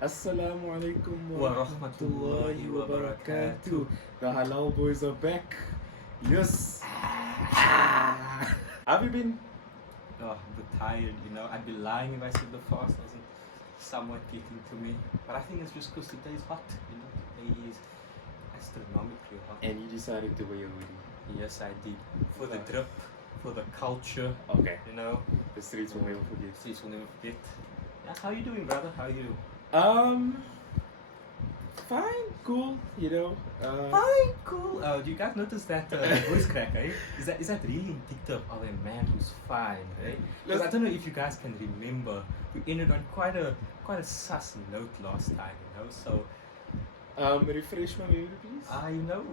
Assalamu alaikum Wa wa rahmatullahi rahmatullahi wa wa barakatuh. barakatuh. The Halal boys are back. Yes. Have you been? Oh, I'm a bit tired, I'd be lying if I said the fast wasn't somewhat getting to me. But I think it's just because today is hot, Today is astronomically hot. And you decided to wear a hoodie. Yes, I did. For the drip, for the culture, Okay. The The streets will never forget. streets will never forget. Yeah, how you doing, brother? How are you? Fine, cool. Fine, cool. Do you guys notice that voice crack, eh? Is that really indicative of a man who's fine, eh? Because I don't know if you guys can remember, we ended on quite a sus note last time, So, refresh my memory, please.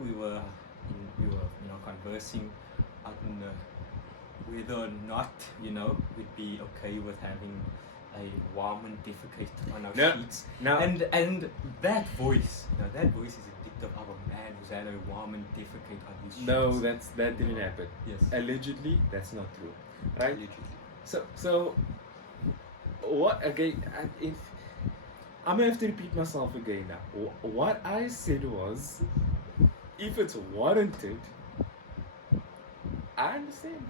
we were conversing on whether or not we'd be okay with having a woman defecate on our sheets. Now, And that voice is indicative of a man who's had a woman defecate on his sheets. no, that didn't happen. Yes. Allegedly, that's not true, right? Allegedly. So what again? I'm gonna have to repeat myself again now. What I said was, if it's warranted, I understand.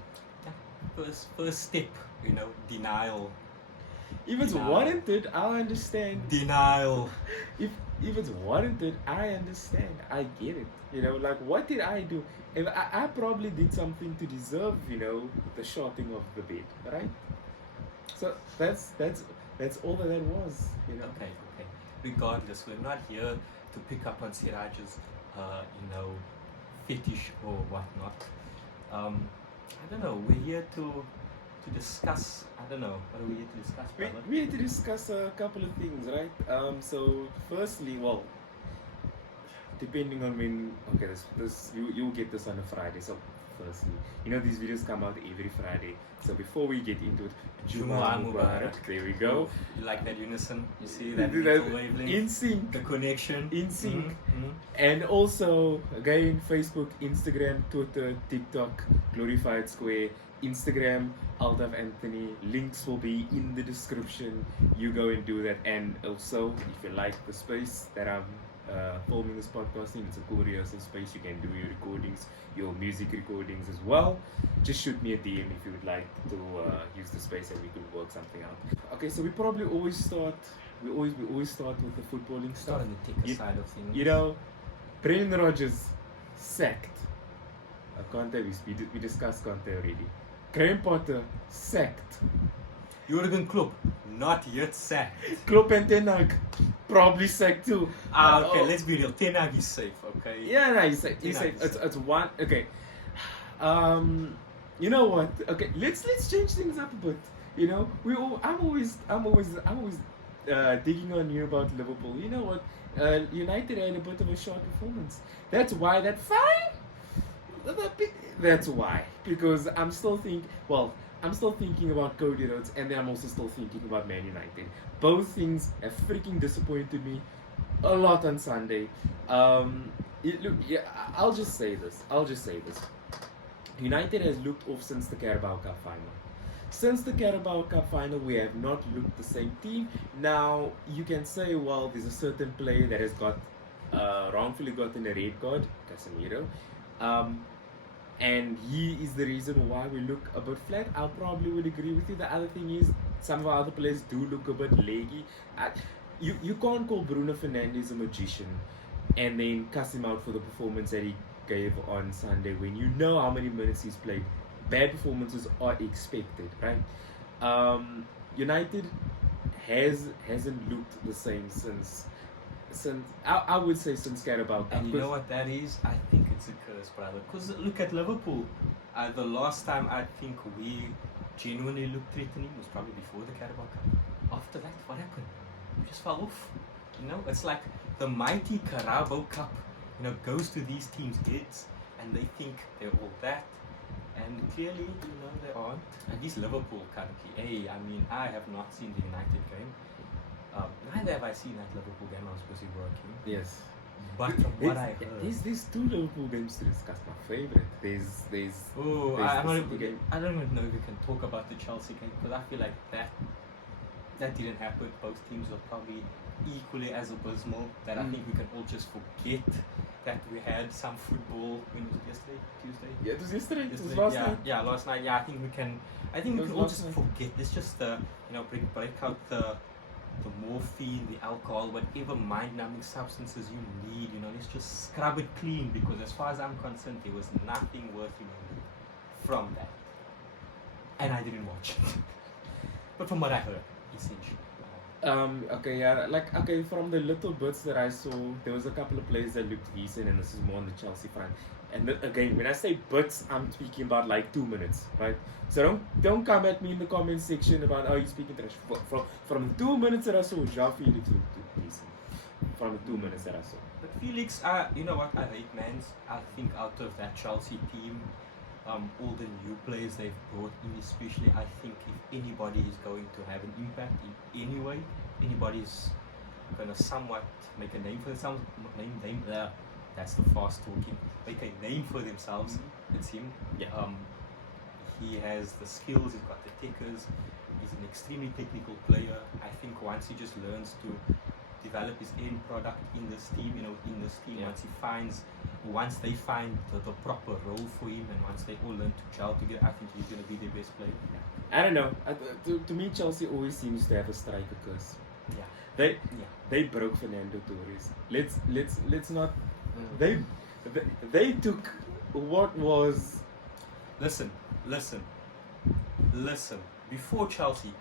First step, denial. If it's Denial. warranted, I understand. Denial. If it's warranted, I understand. I get it. Like what did I do? If I probably did something to deserve, the shorting of the bed, right? So that's all that was, Okay. Regardless, we're not here to pick up on Siraj's, fetish or whatnot. I don't know. We're here to discuss. I don't know. What are we here to discuss, brother? We had to discuss a couple of things, right? So firstly, well, depending on when, okay, this you'll get this on a Friday. So firstly, these videos come out every Friday. So before we get into it, Jumu'ah Mubarak. There we go. You like that unison? You see that That- little wavelength? In sync. The connection. In sync. Mhm. And also, again, Facebook, Instagram, Twitter, TikTok, Glorified Square, Instagram, Altaf Anthony. Links will be in the description. You go and do that. And also, if you like the space that I'm filming this podcast in, it's a cool rehearsal space. You can do your recordings, your music recordings as well. Just shoot me a DM if you would like to use the space and we could work something out. Okay, so we probably always start. We always start with the footballing Start stuff. on the thicker You- side of things. Brendan Rodgers sacked. Conte, we discussed Conte already. Graham Potter sacked. Jurgen Klopp, not yet sacked. Klopp and Ten Hag probably sacked too. Okay, let's be real. Ten Hag is safe, okay? Yeah, no, he said Ten Hag is it's one. Okay, you know what? Okay, let's change things up a bit. I'm always digging on you about Liverpool. You know what? United had a bit of a short performance. That's why that fine. That's why, because I'm still thinking about Cody Rhodes, and then I'm also still thinking about Man United. Both things have freaking disappointed me a lot on Sunday. I'll just say this. United has looked off since the Carabao Cup final. Since the Carabao Cup final, we have not looked the same team. Now, you can say, well, there's a certain player that has got wrongfully gotten a red card, Casemiro. And he is the reason why we look a bit flat. I probably would agree with you. The other thing is, some of our other players do look a bit leggy. You can't call Bruno Fernandes a magician and then cuss him out for the performance that he gave on Sunday when you know how many minutes he's played. Bad performances are expected, right? United hasn't looked the same since I would say since Carabao Cup. And you know what that is? I think it's a curse, brother. Because look at Liverpool. The last time I think we genuinely looked threatening was probably before the Carabao Cup. After that, what happened? We just fell off. It's like the mighty Carabao Cup, goes to these teams' heads and they think they're all that. And clearly, they aren't. At least Liverpool currently. I have not seen the United game. Neither have I seen that Liverpool game. I was busy working. Yes. But from what I heard, there's two Liverpool games to discuss. My favorite. There's oh, there's I'm the not City game. I don't even know if we can talk about the Chelsea game because I feel like that didn't happen. Both teams were probably equally as abysmal. That I think we can all just forget that we had some football. When was it yesterday? Tuesday? Yeah, it was yesterday. It was Yesterday? last yeah, night. yeah, last night. Yeah, I think we can. I think It we was can all last just night. forget. It's just break out the morphine, the alcohol, whatever mind-numbing substances you need. Let's just scrub it clean, because as far as I'm concerned, there was nothing worth remembering from that. And I didn't watch it, but from what I heard, essentially. Okay, yeah, from the little bits that I saw, there was a couple of players that looked decent, and this is more on the Chelsea front. And again, when I say bits, I'm speaking about like 2 minutes, right? So don't come at me in the comment section about, oh, you're speaking trash. From the 2 minutes that I saw, Jean Felix looked decent. From the 2 minutes that I saw. But Felix, you know what I rate, man? I think out of that Chelsea team, all the new players they've brought in, especially, I think if anybody is going to have an impact in any way, anybody's going to somewhat make a name for themselves, that's the fast talking, make a name for themselves, it's him. Yeah. He has the skills, he's got the tickers, he's an extremely technical player. I think once he just learns to develop his end product in this team, Yeah. once they find the proper role for him, and once they all learn to gel together, I think he's going to be their best player. I don't know. To me, Chelsea always seems to have a striker curse. Yeah. They broke Fernando Torres. Let's not. They took what was. Listen. Before Chelsea,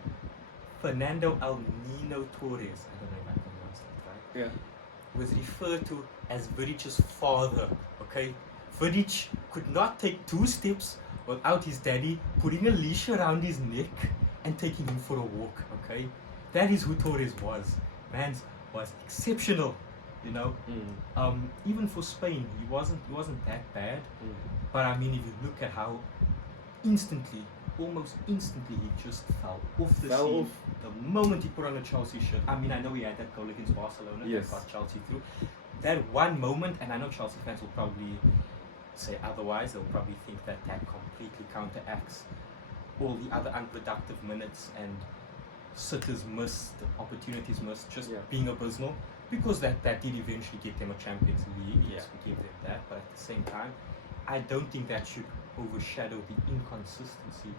Fernando El Nino Torres, I don't know if I can pronounce that right, Yeah. was referred to as Vidic's father. Okay, Vidic could not take 2 steps without his daddy putting a leash around his neck and taking him for a walk. Okay, that is who Torres was. Man was exceptional. Even for Spain, he wasn't that bad. But I mean, if you look at how almost instantly, he just fell off the scene the moment he put on a Chelsea shirt. I mean, I know he had that goal against Barcelona Yes. that got Chelsea through. That one moment, and I know Chelsea fans will probably say otherwise. They'll probably think that completely counteracts all the other unproductive minutes and sitters missed, opportunities missed, just being abysmal. Because that did eventually get them a Champions League. Yes, we gave them that. But at the same time, I don't think that should overshadow the inconsistency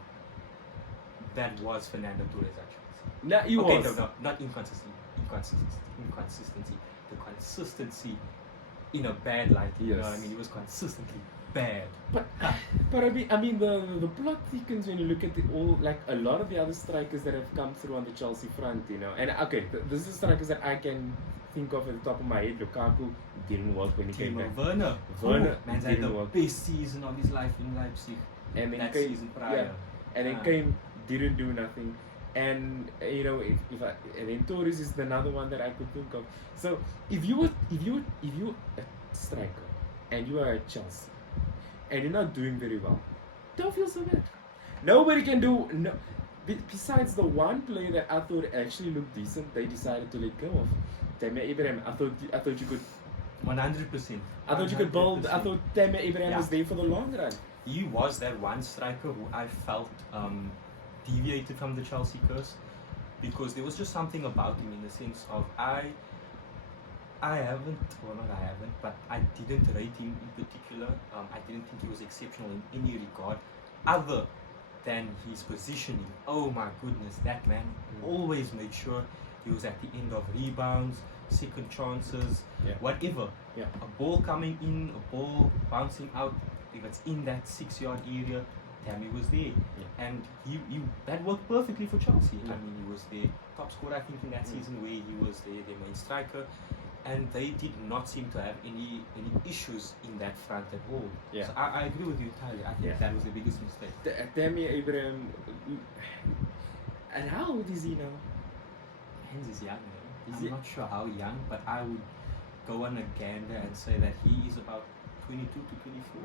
that was Fernando Torres at Chelsea. No, he was. No, not inconsistency. The consistency in a bad light. You know what I mean? He was consistently bad. But I mean the plot thickens when you look at a lot of the other strikers that have come through on the Chelsea front, And okay, this is strikers that I can think of at the top of my head. Lukaku didn't work when he came back. Werner man's had the work. best season of his life in Leipzig. And then that came, season prior. And then came, didn't do nothing. And and then Torres is another one that I could think of. So if you a striker and you are at Chelsea and you're not doing very well, don't feel so bad. Nobody can do besides the one player that I thought actually looked decent, they decided to let go of. Tammy Abraham. I thought you could 100%. I thought you could build. I thought Tammy Abraham was there for the long run. He was that one striker who I felt deviated from the Chelsea curse, because there was just something about him in the sense of I didn't rate him in particular. I didn't think he was exceptional in any regard other than his positioning. Oh my goodness, that man always made sure he was at the end of rebounds, second chances, whatever. Yeah. A ball coming in, a ball bouncing out, if it's in that 6-yard area, Tammy was there. Yeah. And he that worked perfectly for Chelsea. I mean, he was the top scorer, I think, in that season where he was their main striker. And they did not seem to have any issues in that front at all. Yeah. So I agree with you entirely. I think that was the biggest mistake. Tammy Abraham, and how old is he now? Hans is young, man. I'm not sure how young, but I would go on a gander and say that he is about 22 to 24.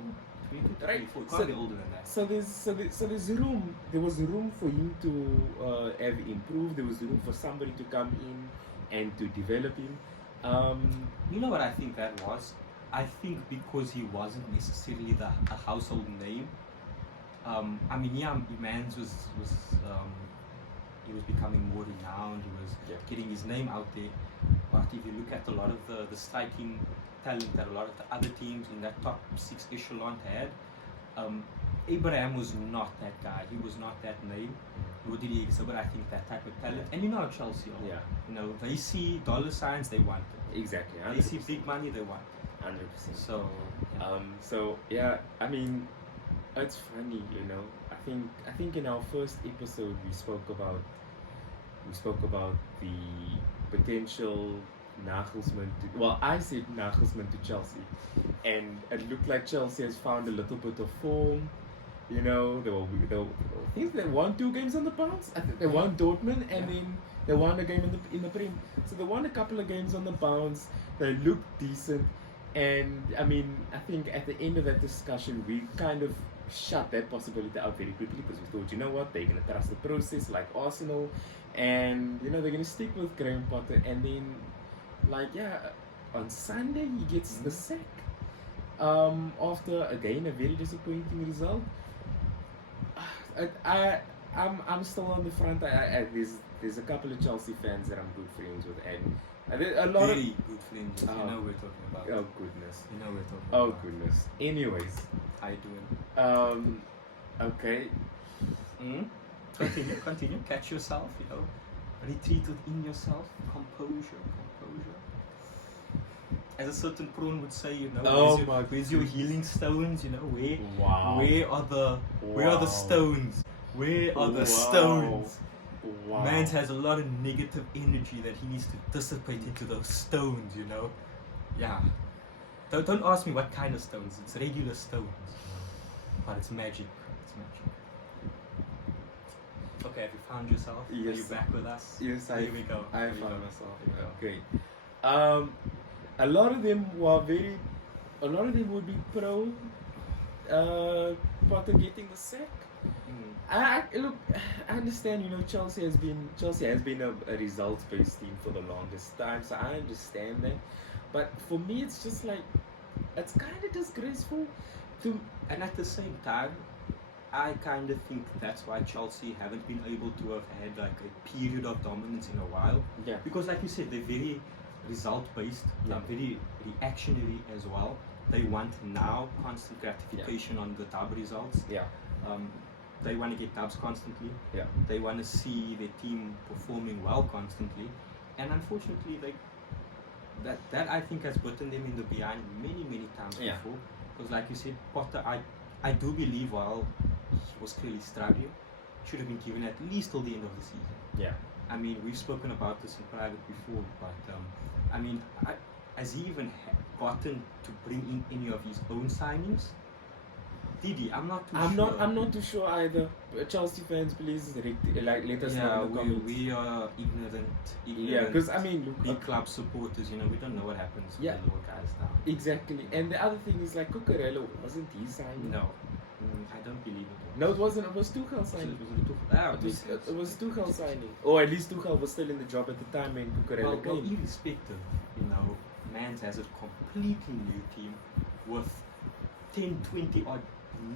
22 to 24. He can't be older than that. So there's room. There was room for him to have improved. There was room for somebody to come in and to develop him. You know what I think that was? I think because he wasn't necessarily a household name. I mean, Mans was he was becoming more renowned. He was getting his name out there. look at a lot of the striking talent that a lot of the other teams in that top 6 echelon had, Abraham was not that guy. He was not that name. Nor did he exhibit, I think, that type of talent. And you know how Chelsea are. Yeah. You know, they see dollar signs, they want it. Exactly. 100%. They see big money, they want it. 100%. So, yeah. So yeah, I mean, it's funny, you know. I think in our first episode we spoke about the potential Nagelsmann to, well, I said Nagelsmann to Chelsea, and it looked like Chelsea has found a little bit of form. You know, I think they won 2 games on the bounce. I think they won Dortmund, and then they won a game in the Prem. So they won a couple of games on the bounce. They looked decent, and I mean, I think at the end of that discussion, we kind of shut that possibility out very quickly because we thought, you know what, they're gonna trust the process like Arsenal, and you know they're gonna stick with Graham Potter, and then like on Sunday he gets the sack after again a very disappointing result. I'm still on the front. There's a couple of Chelsea fans that I'm good friends with, and a lot Very good friends. You know we're talking about. oh goodness. You know we're talking Oh about. goodness. Anyways, How you doing? Okay. Continue. Catch yourself, you know. Retreat within yourself. Composure. As a certain prawn would say, you know, where's your healing stones, you know, where are the stones? Where are the stones? Wow. Man has a lot of negative energy that he needs to dissipate into those stones, you know. Yeah. Don't ask me what kind of stones. It's regular stones. But it's magic. Okay, have you found yourself? Yes. Are you back with us? Yes, Here we go. I Here we found go. myself. Here we go. Okay. A lot of them would be pro Potter getting the sack. I look, I understand, you know, Chelsea has been a results based team for the longest time, so I understand that. But for me it's just like it's kinda disgraceful to, And at the same time, I kind of think that's why Chelsea haven't been able to have had like a period of dominance in a while. yeah. Because like you said, they're very result based, Yeah. very reactionary as well. They want now constant gratification on the dub results. Yeah. They want to get dubs constantly. Yeah. They want to see their team performing well constantly. And unfortunately, that I think has bitten them in the behind many times Yeah. before. Because like you said, Potter, I do believe while he was clearly struggling, should have been given at least till the end of the season. Yeah. I mean, we've spoken about this in private before, but I mean, has he even gotten to bring in any of his own signings? Did he? I'm not too sure. I'm not too sure either. Chelsea fans, please let us know in the comments. we are ignorant. Yeah, because I mean, big look, club supporters, you know, we don't know what happens Yeah. with the little guys now. exactly. And the other thing is like Cucurella wasn't he signed? No, I don't believe it. No, it wasn't. It was Tuchel signing. It was Tuchel signing. Or at least Tuchel was still in the job at the time when Cucurella Well, came. irrespective, you know, Mans has a completely new team with 10, 20 odd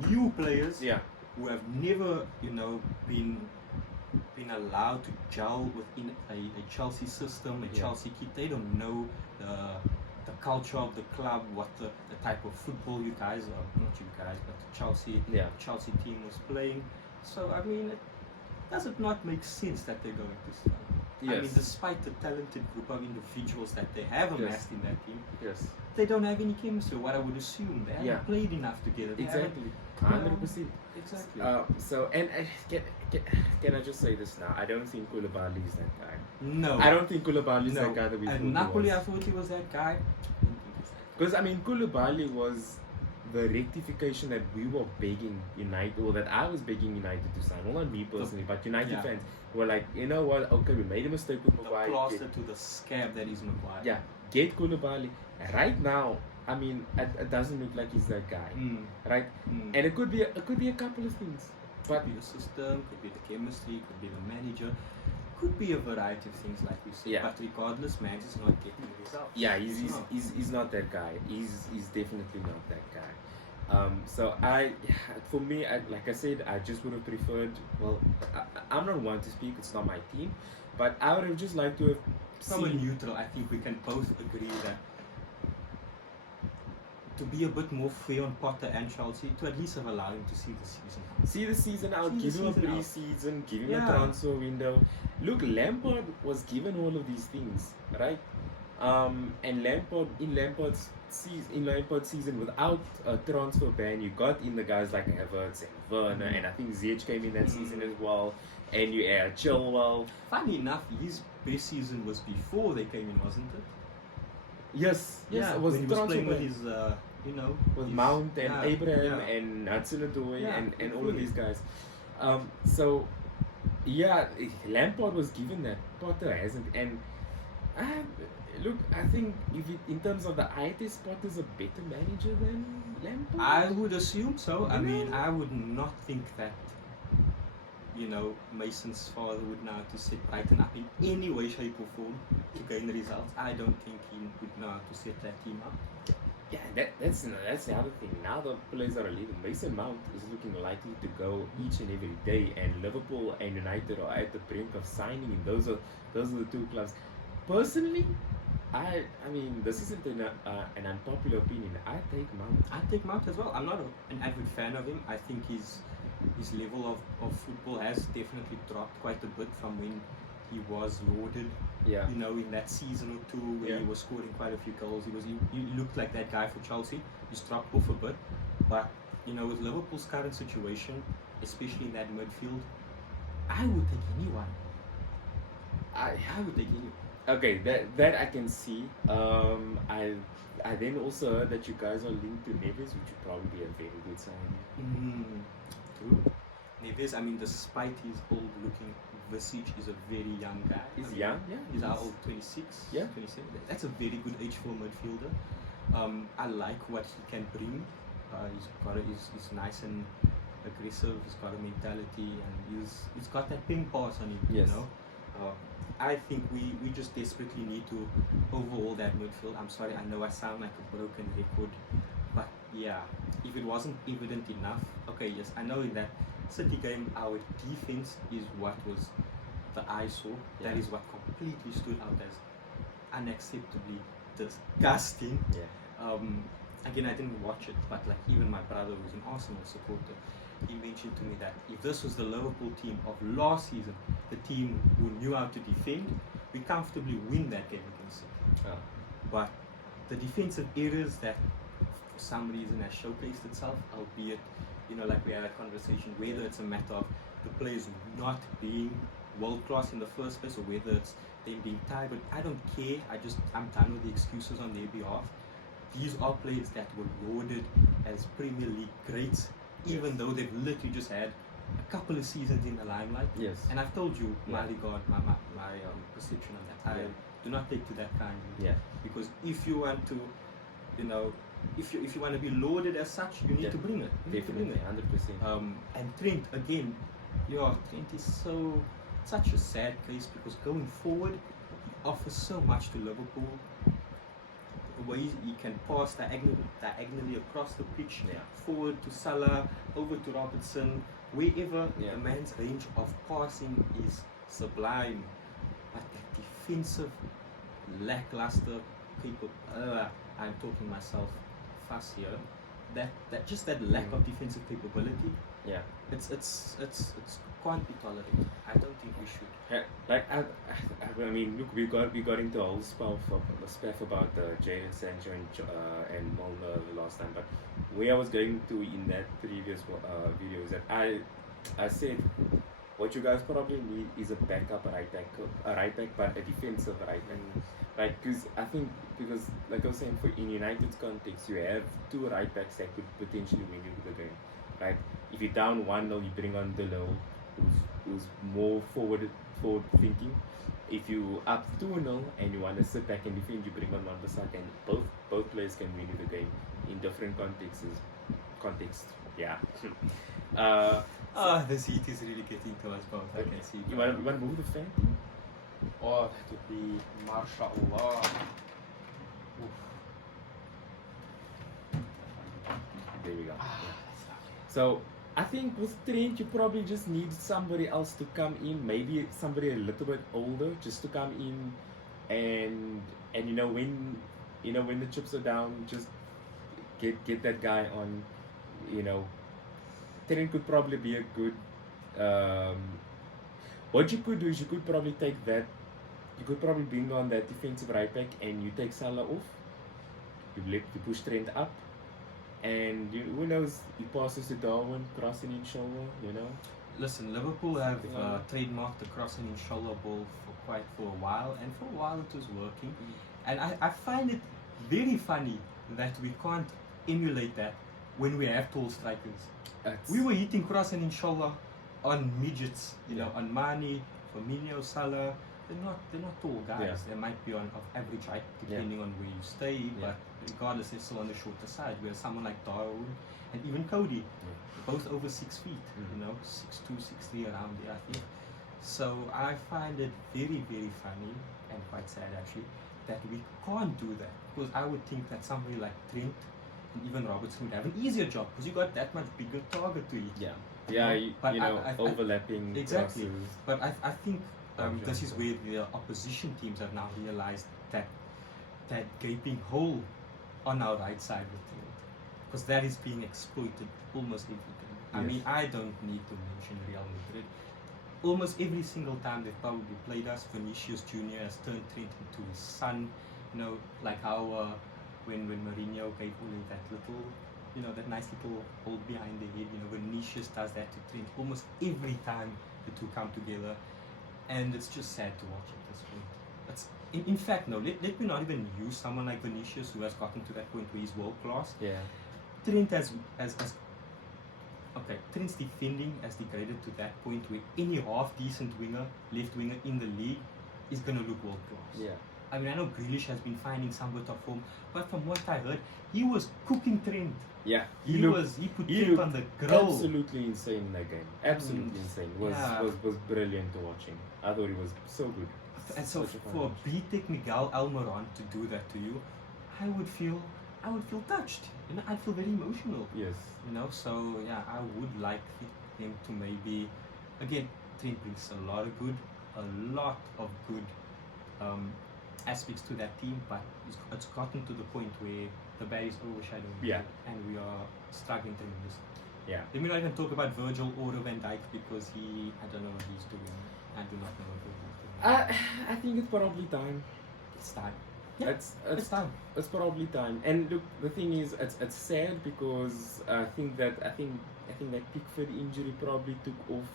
new players Yeah. who have never, you know, been allowed to gel within a Chelsea system, a Yeah. Chelsea kit. They don't know the culture of the club, what the type of football you guys are, not you guys, but the Chelsea team was playing. So I mean, does it not make sense that they're going to struggle? I mean, Yes. despite the talented group of individuals that they have amassed in that team, Yes. they don't have any chemistry. What I would assume they haven't Yeah. played enough together. They haven't- Exactly. 100%. Exactly. So and can I just say this now? I don't think Koulibaly is that guy. No. I don't think Koulibaly is No. that guy that we thought At he Napoli, I was. thought he was that guy. Because I mean, Koulibaly was the rectification that we were begging United, or that I was begging United to sign. Well, not me personally, but United Yeah. fans were like, you know what? Okay, we made a mistake with The Maguire. plaster to the scab that is Maguire. Yeah, get Koulibaly. Right now, I mean, it doesn't look like he's that guy, right? And it could be a couple of things, but Could be the system, could be the chemistry, could be the manager, could be a variety of things like we said. Yeah. But regardless, Max is not getting the results. yeah, not. he's not that guy. He's definitely not that guy. So for me, like I said, I just would have preferred. Well, I'm not one to speak. It's not my team, but I would have just liked to have from a see. neutral, I think we can both agree that to be a bit more fair on Potter and Chelsea, to at least have allowed him to see the season. See the season out, See the give him a season out. pre-season, give him a Yeah. transfer window. Look, Lampard was given all of these things, right? And Lampard's season without a transfer ban, you got in the guys like Havertz and Werner, and I think Ziyech came in that season as well. And you had Chilwell. Funny enough, his best season was before they came in, wasn't it? Yes, Yeah, it was when he was transfer playing with ban. his, With his- Mount and yeah, Abraham yeah. and Hudson-Odoi Yeah, and all of fully. these guys. So, yeah, Lampard was given that. Potter hasn't. And look, I think in terms of the eye test, Potter's a better manager than Lampard. I would assume so. I You mean, know? I would not think that, Mason's father would know how to set Brighton up in any way, shape, or form to gain results. I don't think he would know how to set that team up. Yeah, that's the other thing. Now the players are leaving. Mason Mount is looking likely to go each and every day, and Liverpool and United are at the brink of signing him. Those are the two clubs. Personally, I mean, this isn't an unpopular opinion. I take Mount. I take Mount as well. I'm not an avid fan of him. I think his level of football has definitely dropped quite a bit from when he was lauded. Yeah. In that season or two where he was scoring quite a few goals. He looked like that guy for Chelsea. He's dropped off a bit. But, with Liverpool's current situation, especially in that midfield, I would take anyone. I would take anyone. Okay, that I can see. I then also heard that you guys are linked to Neves, which would probably be a very good signing. True. Neves, I mean, despite his old-looking visage, is a very young guy. He's young, yeah. He's our old 26, Yeah. 27. That's a very good age for a midfielder. I like what he can bring. He's nice and aggressive. He's got a mentality, and he's got that ping pass on him. Yes. I think we just desperately need to overhaul that midfield. I'm sorry, I know I sound like a broken record, but yeah, if it wasn't evident enough, okay, yes, I know in that City game our defense is what was the eyesore. That Yeah. is what completely stood out as unacceptably disgusting. Yeah. Again, I didn't watch it, but like even my brother, who's an Arsenal supporter, he mentioned to me that if this was the Liverpool team of last season, the team who knew how to defend, we comfortably win that game against City. Oh. But the defensive errors that for some reason has showcased itself, albeit, like we had a conversation, whether it's a matter of the players not being world class in the first place or whether it's them being tired, but I don't care. I'm done with the excuses on their behalf. These are players that were lauded as Premier League greats, even though they've literally just had a couple of seasons in the limelight. Yes. And I've told you my Yeah. regard, my perception on that. I Yeah. do not take to that kindly. Yeah. Because if you want to, if you want to be lauded as such, you need Yeah. to bring it. You need to bring Definitely, it. 100%. And Trent again, Trent is such a sad case because going forward, he offers so much to Liverpool. The way he can pass diagonally across the pitch, Yeah. forward to Salah, over to Robertson, wherever. Yeah. The man's range of passing is sublime, but that defensive lackluster people. I'm talking myself fast here. That just that lack of defensive capability. Yeah. It's can't be tolerated. I don't think we should. Yeah, like I mean, look, we got into a whole spaff about Jadon Sancho and Molnar the last time, but where I was going to in that previous video is that I said what you guys probably need is a backup right back, but a defensive right back, right? Because I think like I was saying, in United's context, you have two right backs that could potentially win you the game, right? If you're down 1-0, you bring on Delil, who's more forward thinking. If you up 2-0 and you want to sit back and defend, you bring on Wan-Bissaka, and both players can win you the game in different contexts. Yeah. This heat is really getting to us both. I can see. You want to move the fan? Oh, that would be mashallah. There we go. That's lovely. So I think with Trent, you probably just need somebody else to come in, maybe somebody a little bit older, just to come in and when the chips are down, just get that guy on. You know, Trent could probably be a good. Um, what you could do is you could probably take that. You could probably bring on that defensive right back, and you take Salah off. You push Trent up, and who knows? He passes to Darwin, crossing in shoulder. Listen, Liverpool have Something like trademarked the crossing in shoulder ball for a while, and for a while it was working. And I find it very funny that we can't emulate that when we have tall strikers. We were hitting crossing in shoulder on midgets, on Mane, Firmino, Salah. They're not tall guys. Yeah. They might be of average height depending on where you stay, but regardless, they're still on the shorter side. Whereas someone like Darwin and even Cody, both over 6 feet, 6'2", 6'3", around there, I think. So I find it very, very funny and quite sad actually that we can't do that, because I would think that somebody like Trent and even Robertson would have an easier job because you got that much bigger target to eat. But overlapping. Exactly. crosses. But I think this is Johnson. where the opposition teams have now realized that gaping hole on our right side with Trent, because that is being exploited almost every time. I Yes. mean, I don't need to mention Real Madrid. Almost every single time they've probably played us, Vinicius Jr. has turned Trent into his son. Like how when Mourinho gave Ole that little, that nice little hold behind the head. Vinicius does that to Trent almost every time the two come together, and it's just sad to watch at this point. It's in fact, no. Let me not even use someone like Vinicius, who has gotten to that point where he's world class. Yeah. Trent Trent's defending has degraded to that point where any half decent left winger in the league is gonna look world class. Yeah. I mean, I know Grealish has been finding some bit of form, but from what I heard, he was cooking Trent. Yeah. He put he Trent looked on the grill. absolutely insane in that game. Absolutely insane. Was brilliant to watching. I thought he was so good. And so Such a fun for watch. B-Tech Miguel Almiron to do that to you, I would feel touched. I'd feel very emotional. Yes. So I would like him to maybe, again, Trent brings a lot of good aspects to that team, but it's gotten to the point where the bad is overshadowing it, and we are struggling tremendously. Yeah. Let me not even talk about Virgil or Van Dijk, because I don't know what he's doing. I do not know what he's doing. I think it's probably time. It's time. Yeah, It's time. It's probably time. And look, the thing is, it's sad because I think that Pickford injury probably took off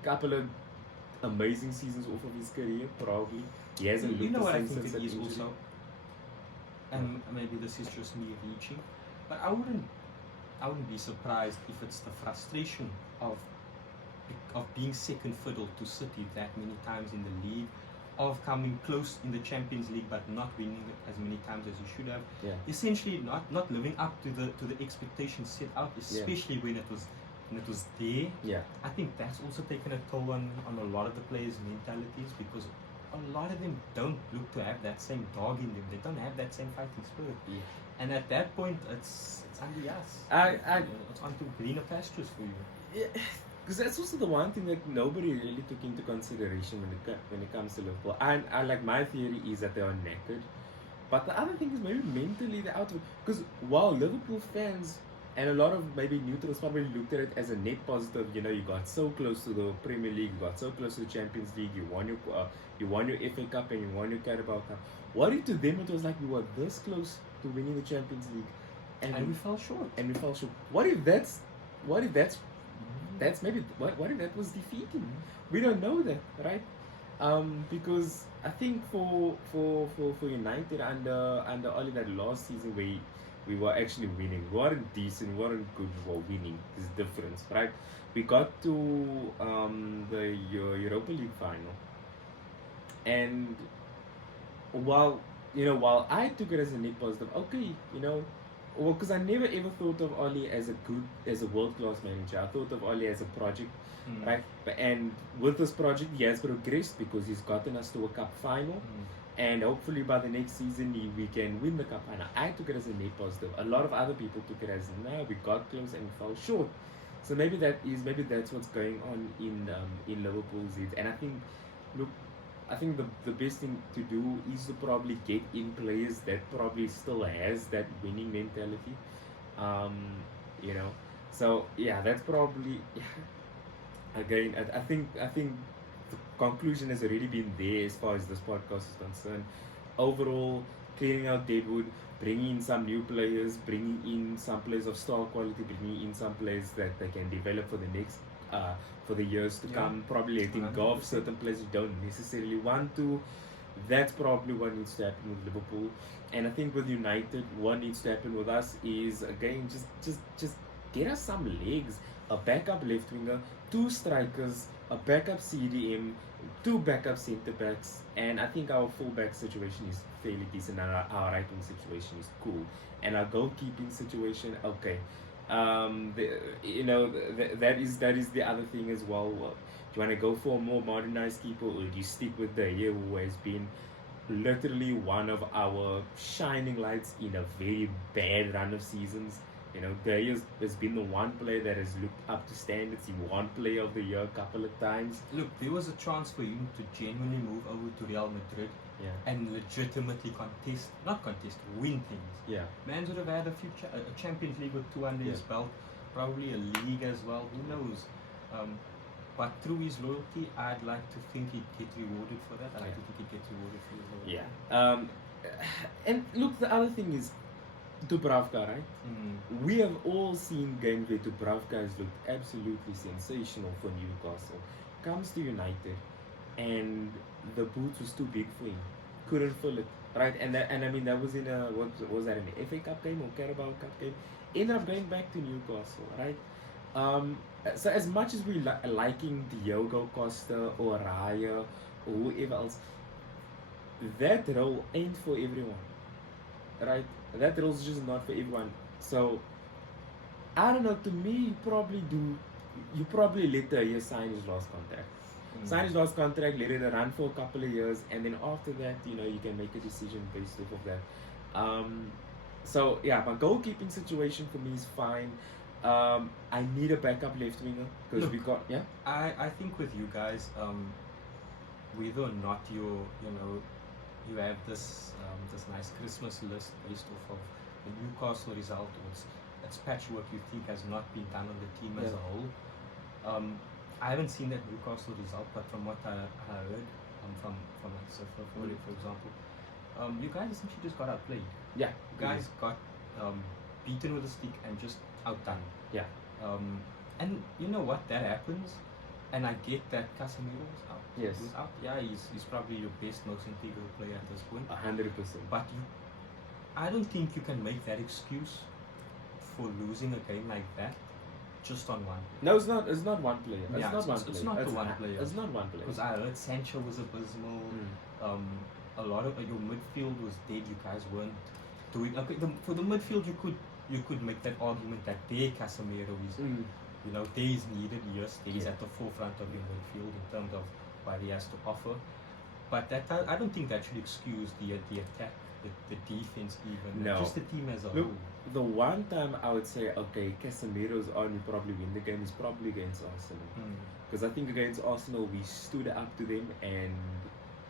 a couple of amazing seasons off of his career. Probably he hasn't You looked know the what I same think since it that is injury. also, and maybe this is just me reaching, but I wouldn't be surprised if it's the frustration of being second fiddle to City that many times in the league, of coming close in the Champions League but not winning it as many times as you should have. Yeah. Essentially, not living up to the expectations set out, especially when it was there. Yeah. I think that's also taken a toll on a lot of the players' mentalities, because a lot of them don't look to have that same dog in them. They don't have that same fighting spirit. Yeah. And at that point, it's under us. It's onto greener pastures for you. Because that's also the one thing that nobody really took into consideration when it comes to Liverpool. I like, my theory is that they are knackered, but the other thing is maybe mentally they're out of it. Because while Liverpool fans and a lot of maybe neutrals probably looked at it as a net positive, you got so close to the Premier League, you got so close to the Champions League, you won your FA Cup and you won your Carabao Cup. What if to them it was like we were this close to winning the Champions League, And we fell short. What if that's maybe what if that was defeating? We don't know that, right? Because I think for United under Oli, that last season we were actually winning. We weren't decent, we weren't good, we were winning. There's a difference, right? We got to the Europa League final, and while I took it as a net positive, okay, well, because I never ever thought of Oli as a world-class manager. I thought of Oli as a project, right? And with this project, he has progressed because he's gotten us to a cup final, and hopefully by the next season we can win the cup final. I took it as a net positive. A lot of other people took it as, no, we got close and we fell short. So maybe that's what's going on in Liverpool's head. And I think, look, I think the best thing to do is to probably get in players that probably still has that winning mentality. Um, you know, so yeah, that's probably again. I think the conclusion has already been there as far as this podcast is concerned. Overall, clearing out Deadwood, bringing in some new players, bringing in some players of star quality, bringing in some players that they can develop for the next for the years to Yeah. come. Probably letting go of 100%. certain players you don't necessarily want to. That's probably what needs to happen with Liverpool. And I think with United, what needs to happen with us is again just get us some legs, a backup left winger, two strikers, a backup CDM, two backup centre backs, and I think our fullback situation is fairly decent. And our right wing situation is cool, and our goalkeeping situation okay. That is the other thing as well. Do you want to go for a more modernized keeper, or do you stick with the year who has been literally one of our shining lights in a very bad run of seasons? Gaya has been the one player that has looked up to standards. He won Player of the Year a couple of times. Look, there was a chance for him to genuinely move over to Real Madrid Yeah, and legitimately win things. yeah, Man would have had a Champions League with two under his Yeah. belt, probably a league as well. Who knows? But through his loyalty, I'd like to think he'd get rewarded for that. I'd like to think he'd get rewarded for his loyalty. yeah. And look, the other thing is Dubravka, right? We have all seen games where Dubravka has looked absolutely sensational for Newcastle. Comes to United, and the boots was too big for him. Couldn't fill it, right? And I mean that was in a what was that, an FA Cup game or Carabao Cup game? Ended up going back to Newcastle, right? So as much as we liking Diogo Costa or Raya or whoever else, that role ain't for everyone, right? That role's just not for everyone. So I don't know. To me, you probably let the year sign his last contract. Sign his last contract, let it run for a couple of years, and then after that, you can make a decision based off of that. So yeah, my goalkeeping situation for me is fine. I need a backup left winger because Look, we got yeah. I think with you guys, whether or not you have this nice Christmas list based off of the Newcastle result, or it's patchwork you think has not been done on the team as Yeah. a whole. I haven't seen that Newcastle result, but from what I heard from like for example, you guys essentially just got outplayed. Yeah, You guys got beaten with a stick and just outdone. Yeah. And you know what? That happens, and I get that Casemiro was out. Yes. He was out. Yeah, he's probably your best, most integral player at this point. 100%. But I don't think you can make that excuse for losing a game like that just on one player. No, it's not. It's not one player. It's Yeah, not one it's player. not the one player. It's not one player. Because I heard Sancho was abysmal. A lot of your midfield was dead. You guys weren't doing okay. For the midfield, you could make that argument that there Casemiro is, there is needed. Yes, there he's Yeah. at the forefront of your midfield in terms of what he has to offer. But that I don't think that should excuse the attack, the defense even, No. just the team as a Look, whole. the one time I would say, okay, Casemiro's on, we probably win the game is probably against Arsenal. Because I think against Arsenal, we stood up to them, and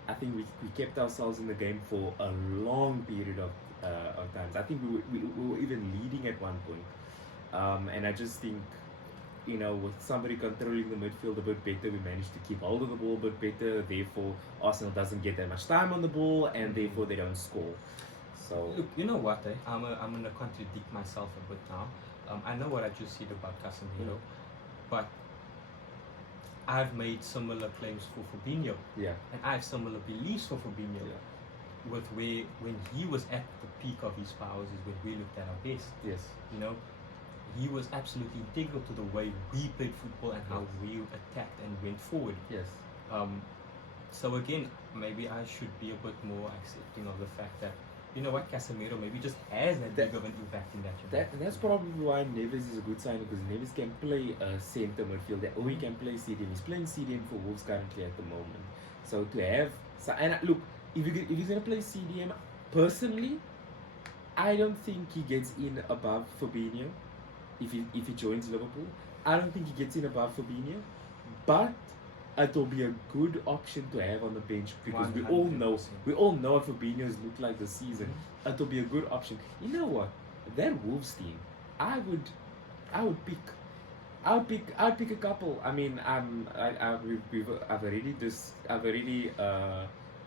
I think we kept ourselves in the game for a long period of times. I think we were even leading at one point. And I just think, with somebody controlling the midfield a bit better, we managed to keep hold of the ball a bit better. Therefore, Arsenal doesn't get that much time on the ball, and therefore they don't score. So Look, you know what? I'm gonna contradict myself a bit now. I know what I just said about Casemiro, but I've made similar claims for Fabinho, yeah, and I have similar beliefs for Fabinho. yeah, With when he was at the peak of his powers is when we looked at our best. yes, He was absolutely integral to the way we played football and how we attacked and went forward. yes. So again, maybe I should be a bit more accepting of the fact that, Casemiro maybe just has that big of an impact in that. That's probably why Neves is a good signing, because Neves can play a centre midfielder, or he can play CDM. He's playing CDM for Wolves currently at the moment. So to have, look, if he's gonna play CDM, personally, I don't think he gets in above Fabinho. If he joins Liverpool, I don't think he gets in above Fabinho. But it will be a good option to have on the bench because we all know 100%. what Fabinho's look like this season. It will be a good option. You know what? That Wolves team, I would pick. I'd pick a couple. I mean, I've already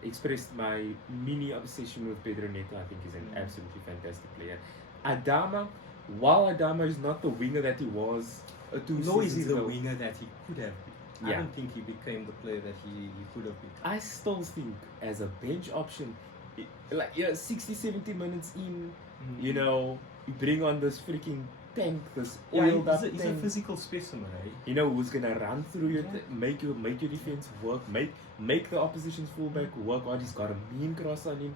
expressed my mini obsession with Pedro Neto. I think he's an absolutely fantastic player. Adama, while Adama is not the winger that he was two Nor is he seasons the ago, winger that he could have been. I Yeah. don't think he became the player that he could have been. I still think as a bench option, like 60, 70 minutes in, you know, you bring on this freaking tank, this Yeah, oiled up he's a tank. physical specimen, eh? You know who's gonna run through your Yeah. make your defense work, make the opposition's fullback work. What he's got a mean cross on him.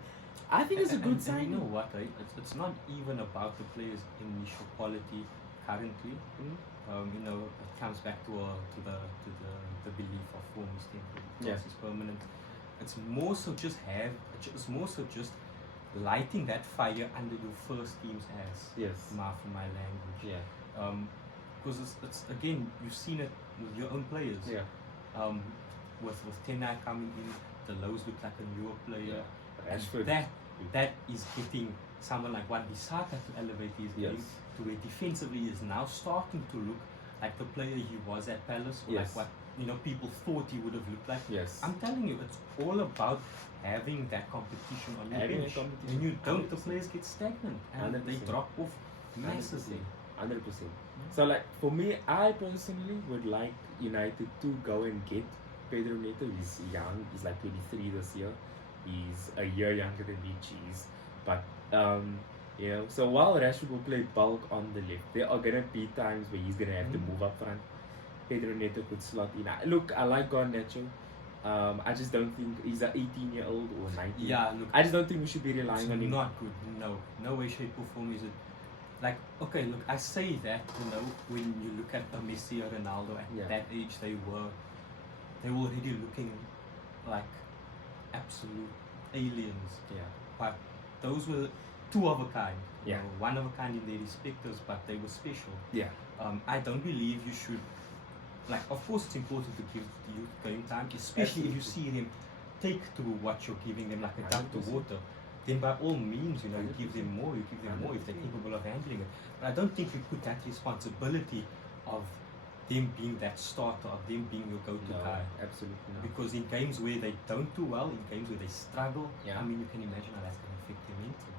I think it's a good And sign. you know what, right? It's not even about the player's initial quality currently. You know, it comes back to the belief of form is temporary, Yeah. class is permanent. It's more so just lighting that fire under your first team's ass. Yes. For my language. Yeah. Because it's again, you've seen it with your own players. Yeah. With Tenai coming in, the Lows look like a newer player. And Rashford. that is getting someone like what Bisaka to elevate his game Yes. to where defensively is now starting to look like the player he was at Palace, or Yes. like what people thought he would have looked like. Yes. I'm telling you, it's all about having that competition on your Having bench. that competition. When you don't, the 100%. players get stagnant and they 100%. drop off massively. 100%. So like for me, I personally would like United to go and get Pedro Neto. He's young. He's like 23 this year. He's a year younger than me, cheese. But you know, so while Rashford will play bulk on the left, there are gonna be times where he's gonna have to move up front. Pedro Neto could slot in. Look, I like Garnacho. I just don't think he's an 18-year-old or 19. Yeah, look, I just don't think we should be relying it's on him. not good. No way, shape, or form is it. Like, okay, look, I say that, when you look at Messi or Ronaldo at Yeah. that age, they were already looking like absolute aliens. Yeah. But those were two of a kind. You Yeah. know, one of a kind in their respectives, but they were special. Yeah. I don't believe you should. Like, of course, it's important to give the youth game time, especially if you see them take through what you're giving them, like a duck to 100%. water. Then, by all means, you give them more. You give them more if they're 100%. capable of handling it. But I don't think you put that responsibility of them being that starter, of them being your go-to No, guy. absolutely not. Because in games where they don't do well, in games where they struggle, Yeah. I mean, you can imagine how that's going to affect them mentally.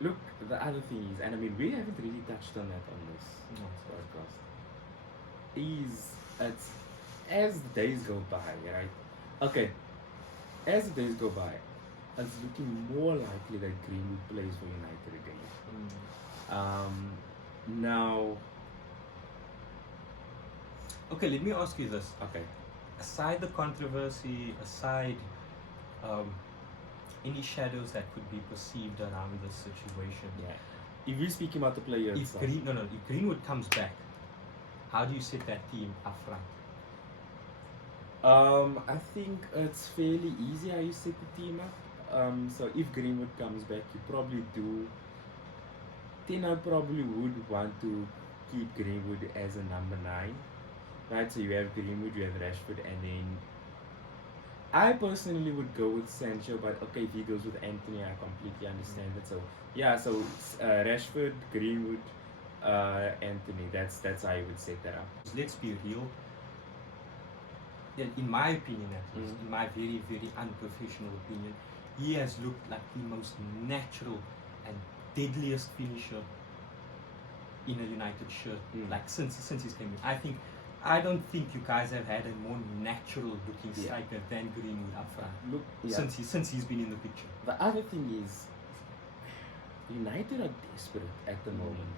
Look, the other thing is, and I mean, we haven't really touched on that on this No. podcast. It's as the days go by, right? Okay, as the days go by, it's looking more likely that Greenwood plays for United again. Now, Okay, let me ask you this. okay, Aside the controversy, aside any shadows that could be perceived around this situation, yeah. If we're speaking about the player if itself, if Greenwood comes back, how do you set that team up front? I think it's fairly easy how you set the team up. So if Greenwood comes back, you probably do. Then I probably would want to keep Greenwood as a number 9, right? So you have Greenwood, you have Rashford, and then I personally would go with Sancho. But okay, if he goes with Anthony, I completely understand it. So yeah, so Rashford, Greenwood, Anthony. That's how I would set that up. Let's be real. In my opinion, at least, Mhm. in my very, very unprofessional opinion, he has looked like the most natural and deadliest finisher in a United shirt, like since he's came in. I don't think you guys have had a more natural looking Yeah. striker than Greenwood up front Look, yeah. since he's been in the picture. The other thing is, United are desperate at the moment.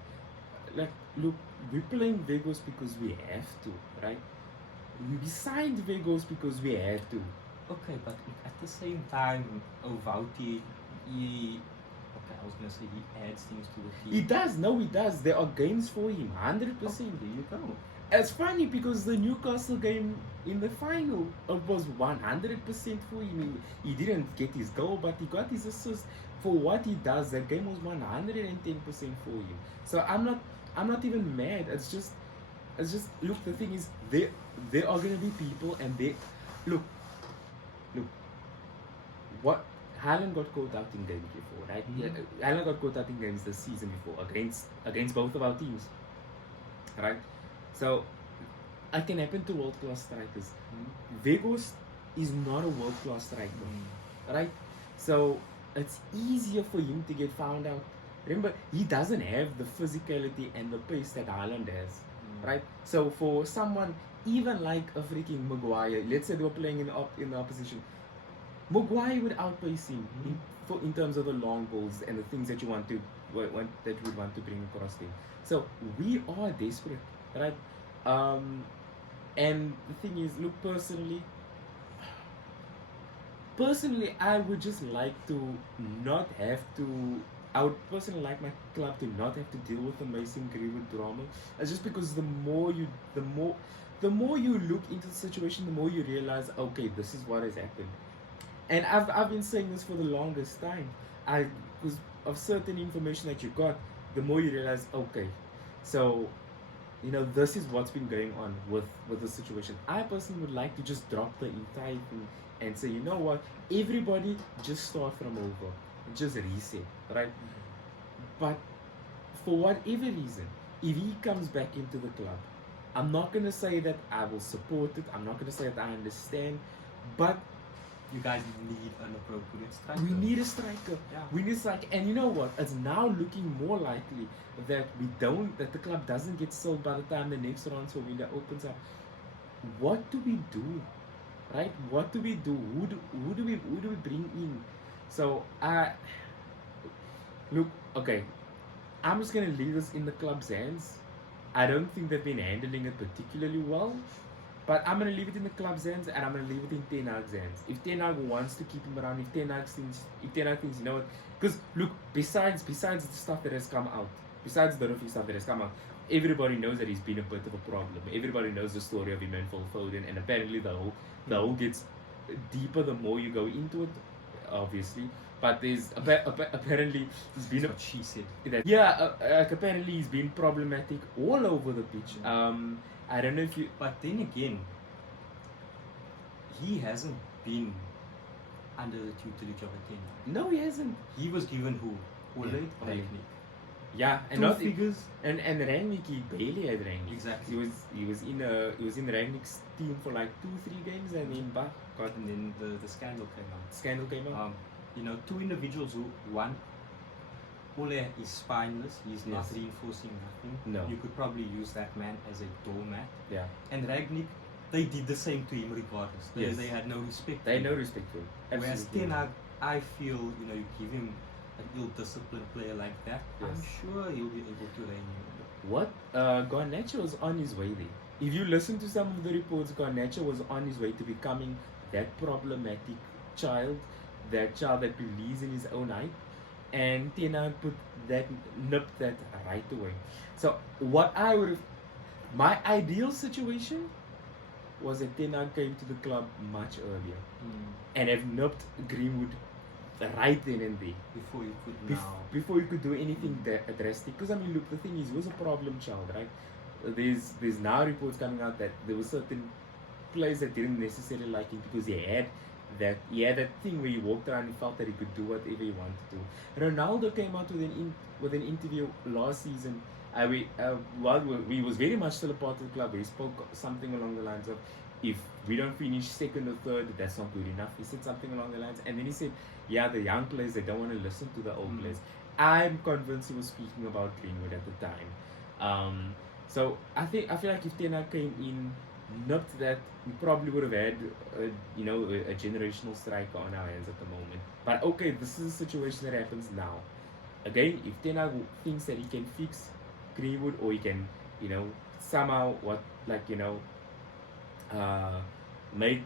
Like, look, we're playing Vegos because we have to, right? We signed Vegos because we had to. Okay, but at the same time, Ovauti, I was gonna say he adds things to the team. He does, no, he does. There are games for him, 100%. There you go. It's funny because the Newcastle game in the final, it was 100% for him. He didn't get his goal, but he got his assist. For what he does, that game was 110% for him. So I'm not even mad. It's just It's just look. The thing is, there are gonna be people, and they look look what Halal got caught out in games before, right? Yeah, Halal got caught out in games this season before against both of our teams, right? So it can happen to world class strikers. Vegas is not a world class striker, right? So it's easier for him to get found out. Remember, he doesn't have the physicality and the pace that Haaland has, right? So for someone even like a freaking Maguire, let's say they were playing in the opposition, Maguire would outpace him in terms of the long balls and the things that you want to that you would want to bring across him. So we are desperate, right? And the thing is, look, personally, I would just like to not have to. I would personally like my club to not have to deal with the Mason Greenwood drama. It's just because the more you look into the situation, the more you realize, okay, this is what has happened. And I've been saying this for the longest time. Because of certain information that you got, the more you realize, okay, so this is what's been going on with the situation. I personally would like to just drop the entire thing and say, you know what, everybody just start from over, just reset, right? But for whatever reason, if he comes back into the club, I'm not gonna say that I will support it. I'm not gonna say that I understand, but you guys need an appropriate striker. we need a striker. Yeah. We need a striker. And you know what? It's now looking more likely that that the club doesn't get sold by the time the next transfer window opens up. What do we do? Right? What do we do? Who do we bring in? So look, okay. I'm just gonna leave this in the club's hands. I don't think they've been handling it particularly well. But I'm going to leave it in the club's hands, and I'm going to leave it in Ten Hag's hands. If Ten Hag wants to keep him around, if Ten Hag thinks, you know what? Because look, besides the stuff that has come out, besides the roofing stuff that has come out, everybody knows that he's been a bit of a problem. Everybody knows the story of him and Phil Foden, and apparently the whole gets deeper the more you go into it, obviously. But there's apparently he's been That's what she said. Apparently he's been problematic all over the pitch. I don't know if you. But then again, he hasn't been under the tutelage of a team. No, he hasn't. He was given who? Ole Rangnick. Yeah, and Two not figures. And Rangnick, he barely had Rangnick. Exactly. He was in Rangnick's team for like 2-3 games, and then back got. And then the scandal came out. Scandal came out. Two individuals who one. Ole is spineless. He's not Yes. reinforcing nothing. No. You could probably use that man as a doormat. Yeah. And Rangnick, they did the same to him regardless. Yes. They had no respect. They had for no him. respect for him. Whereas Absolutely. Ten Hag, I feel, you give him an ill-disciplined player like that, I'm Yes. sure he'll be able to rein him. What? Garnacho was on his way there. If you listen to some of the reports, Garnacho was on his way to becoming that problematic child, that believes in his own hype, and Ten Hag nipped that right away. So my ideal situation was that Ten Hag came to the club much earlier and have nipped Greenwood right then and there. Before you could now. Before you could do anything drastic. Because look, the thing is, he was a problem child, right? There's now reports coming out that there were certain players that didn't necessarily like him because he had that thing where he walked around and felt that he could do whatever he wanted to. Ronaldo came out with an interview last season. While we was very much still a part of the club, he spoke something along the lines of, if we don't finish second or third, that's not good enough. He said something along the lines, and then he said, yeah, the young players, they don't want to listen to the old players. I'm convinced he was speaking about Greenwood at the time. So I feel like if Ten Hag came in, nipped that, we probably would have had a generational striker on our hands at the moment. But okay, this is a situation that happens now. Again, if Ten Hag thinks that he can fix Greenwood, or he can somehow make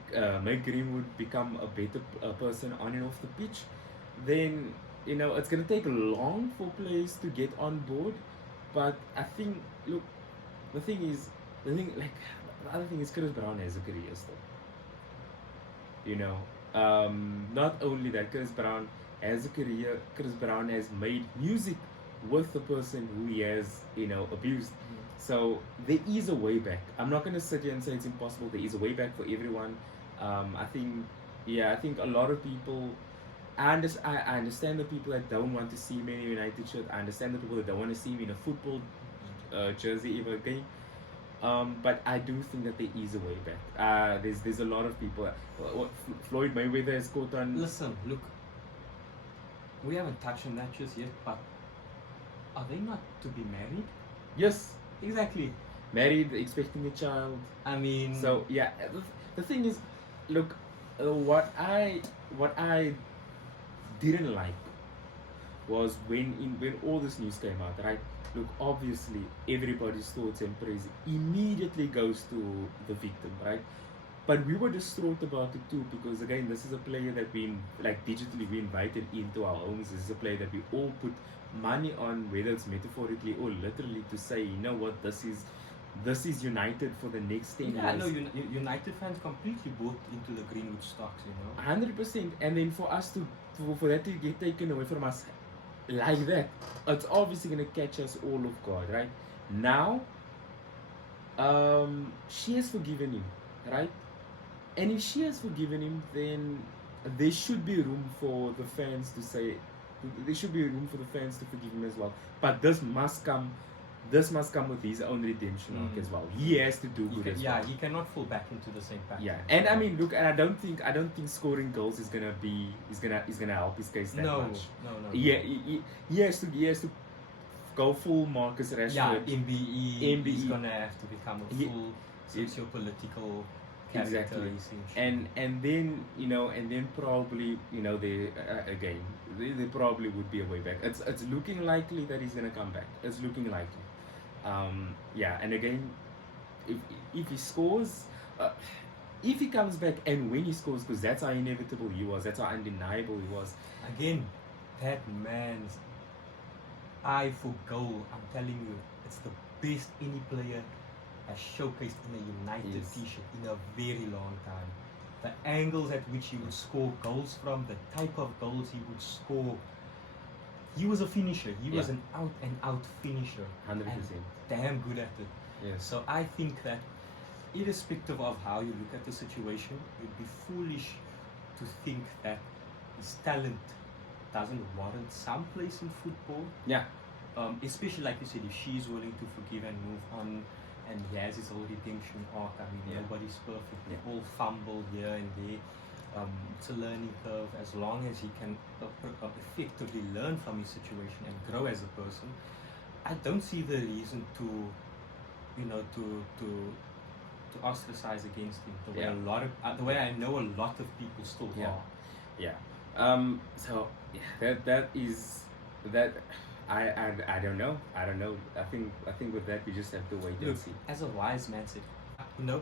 Greenwood become a better person on and off the pitch, then it's gonna take long for players to get on board. But I think, look, the other thing is Chris Brown has a career still. Not only that, Chris Brown has a career. Chris Brown has made music with the person who he has abused. So there is a way back. I'm not gonna sit here and say it's impossible. There is a way back for everyone. I think, yeah, I think a lot of people. I understand the people that don't want to see Man United shirt. I understand the people that don't want to see me in a football jersey ever again. But I do think that there is a way back. There's a lot of people. Floyd Mayweather is caught on. Listen, look, we haven't touched on that just yet, but are they not to be married? Yes, Exactly. married, expecting a child. I mean, So yeah, the thing is, look, what I didn't like was when all this news came out, right? Look, obviously everybody's thoughts and praise immediately goes to the victim, right? But we were distraught about it too because again, this is a player that like digitally we invited into our homes. This is a player that we all put money on, whether it's metaphorically or literally, to say, you know what, this is United for the next 10 yeah, years. no, United fans completely bought into the Greenwood stocks, you know. 100%. And then for us for that to get taken away from us like that, it's obviously gonna catch us all off guard, right? Now, she has forgiven him, right? And if she has forgiven him, then there should be room for the fans to say, there should be room for the fans to forgive him as well. But this must come with his own redemption arc as well. He has to do good as well. He cannot fall back into the same pattern. Yeah, and I mean, look, and I don't think scoring goals is gonna help his case that No, much. no. Yeah, he has to go full Marcus Rashford. Yeah, MBE. MBE. He's gonna have to become a full socio-political character. Exactly. Essentially. And then probably there probably would be a way back. It's looking likely that he's gonna come back. It's looking likely. Yeah, and again, if he scores, if he comes back and when he scores, because that's how inevitable he was, that's how undeniable he was. Again, that man's eye for goal, I'm telling you, it's the best any player has showcased in a United Yes. t-shirt in a very long time. The angles at which he would score goals from, the type of goals he would score. He was a finisher. He was Yeah. an out and out finisher. 100%. And damn good at it. Yes. So I think that irrespective of how you look at the situation, you'd be foolish to think that his talent doesn't warrant some place in football. Yeah. Especially like you said, if she's willing to forgive and move on, and he has his whole redemption arc. I mean, Yeah. nobody's perfect. We Yeah. all fumble here and there. It's a learning curve. As long as he can effectively learn from his situation and grow as a person, I don't see the reason to, to ostracize against him. The way Yeah. the way I know a lot of people still Yeah. are. Yeah. So yeah, that is that. I don't know. I don't know. I think with that we just have to wait and Look, see. as a wise man said, the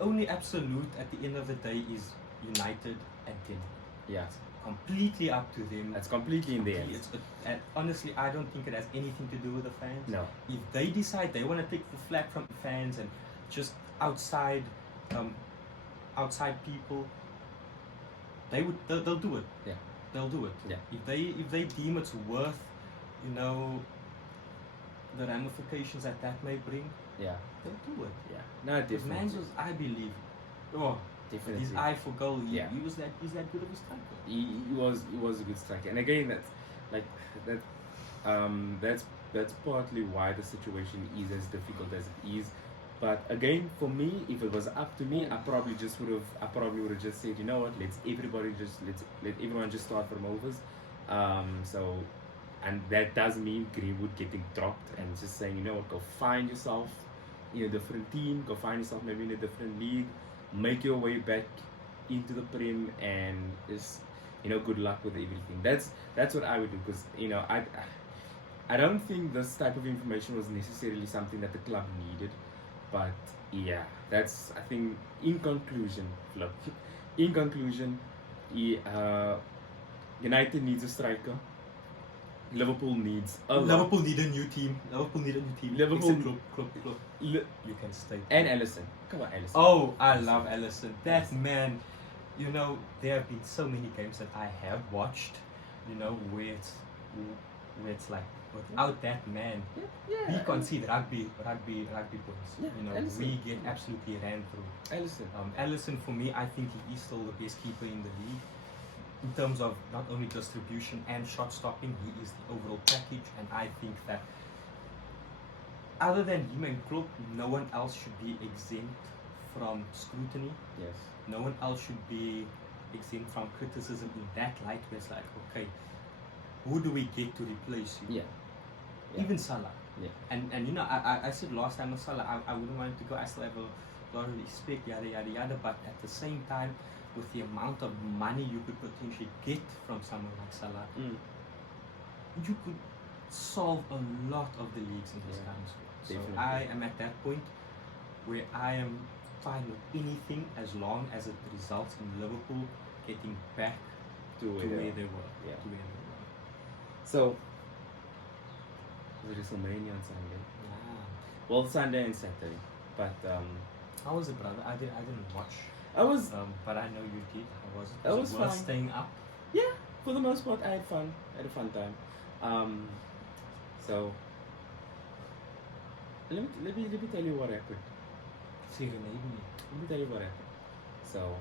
only absolute at the end of the day is United and 10. Yeah. Completely up to them. That's completely in their hands. And honestly, I don't think it has anything to do with the fans. No. If they decide they want to take the flag from the fans and just outside people, they'll do it. Yeah. They'll do it. Yeah. If they deem it's worth, the ramifications that may bring, Yeah. they'll do it. Yeah. No, Because definitely. Mans was, I believe, Definitely. his eye for goal. Yeah. He's that good of a striker. He was a good striker, and again, that's partly why the situation is as difficult as it is. But again, for me, if it was up to me, I probably would have just said, you know what, let everyone just start from overs. And that does mean Greenwood getting dropped and just saying, you know what, go find yourself in a different team, go find yourself maybe in a different league, make your way back into the Prem, and just, good luck with everything. That's what I would do, because I don't think this type of information was necessarily something that the club needed. But yeah, that's, I think, in conclusion, United needs a striker. Liverpool needs a lot. Liverpool need a new team. Liverpool- Except Klopp. You can stay. And Alisson. Come on, Alisson. Oh, I love Alisson. That man, there have been so many games that I have watched, where where it's like without that man, Yeah. we concede rugby points. Yeah, You know, Alisson. we get absolutely ran through. Alisson. Alisson, for me, I think he is still the best keeper in the league. In terms of not only distribution and shot stopping, he is the overall package, and I think that other than him and Klopp, no one else should be exempt from scrutiny. Yes. No one else should be exempt from criticism in that light where it's like, okay, who do we get to replace you? Yeah. Even Salah. Yeah. And you know, I said last time with Salah, I wouldn't want him to go. I still have a lot of respect, yada yada yada. But at the same time, with the amount of money you could potentially get from someone like Salah, you could solve a lot of the leagues in this time as well. So Definitely. I am at that point where I am fine with anything as long as it results in Liverpool getting back To to where where they they were. Yeah. To where they were. So, WrestleMania on Sunday. Yeah. Well, Sunday and Saturday. But How was it, brother? I didn't watch. I was, But I know you did. How was it? I Was was it worth fine. staying up? yeah, for the most part, I had fun. I had a fun time. So, let me tell you what happened. Serenade me. Let me tell you what happened. So,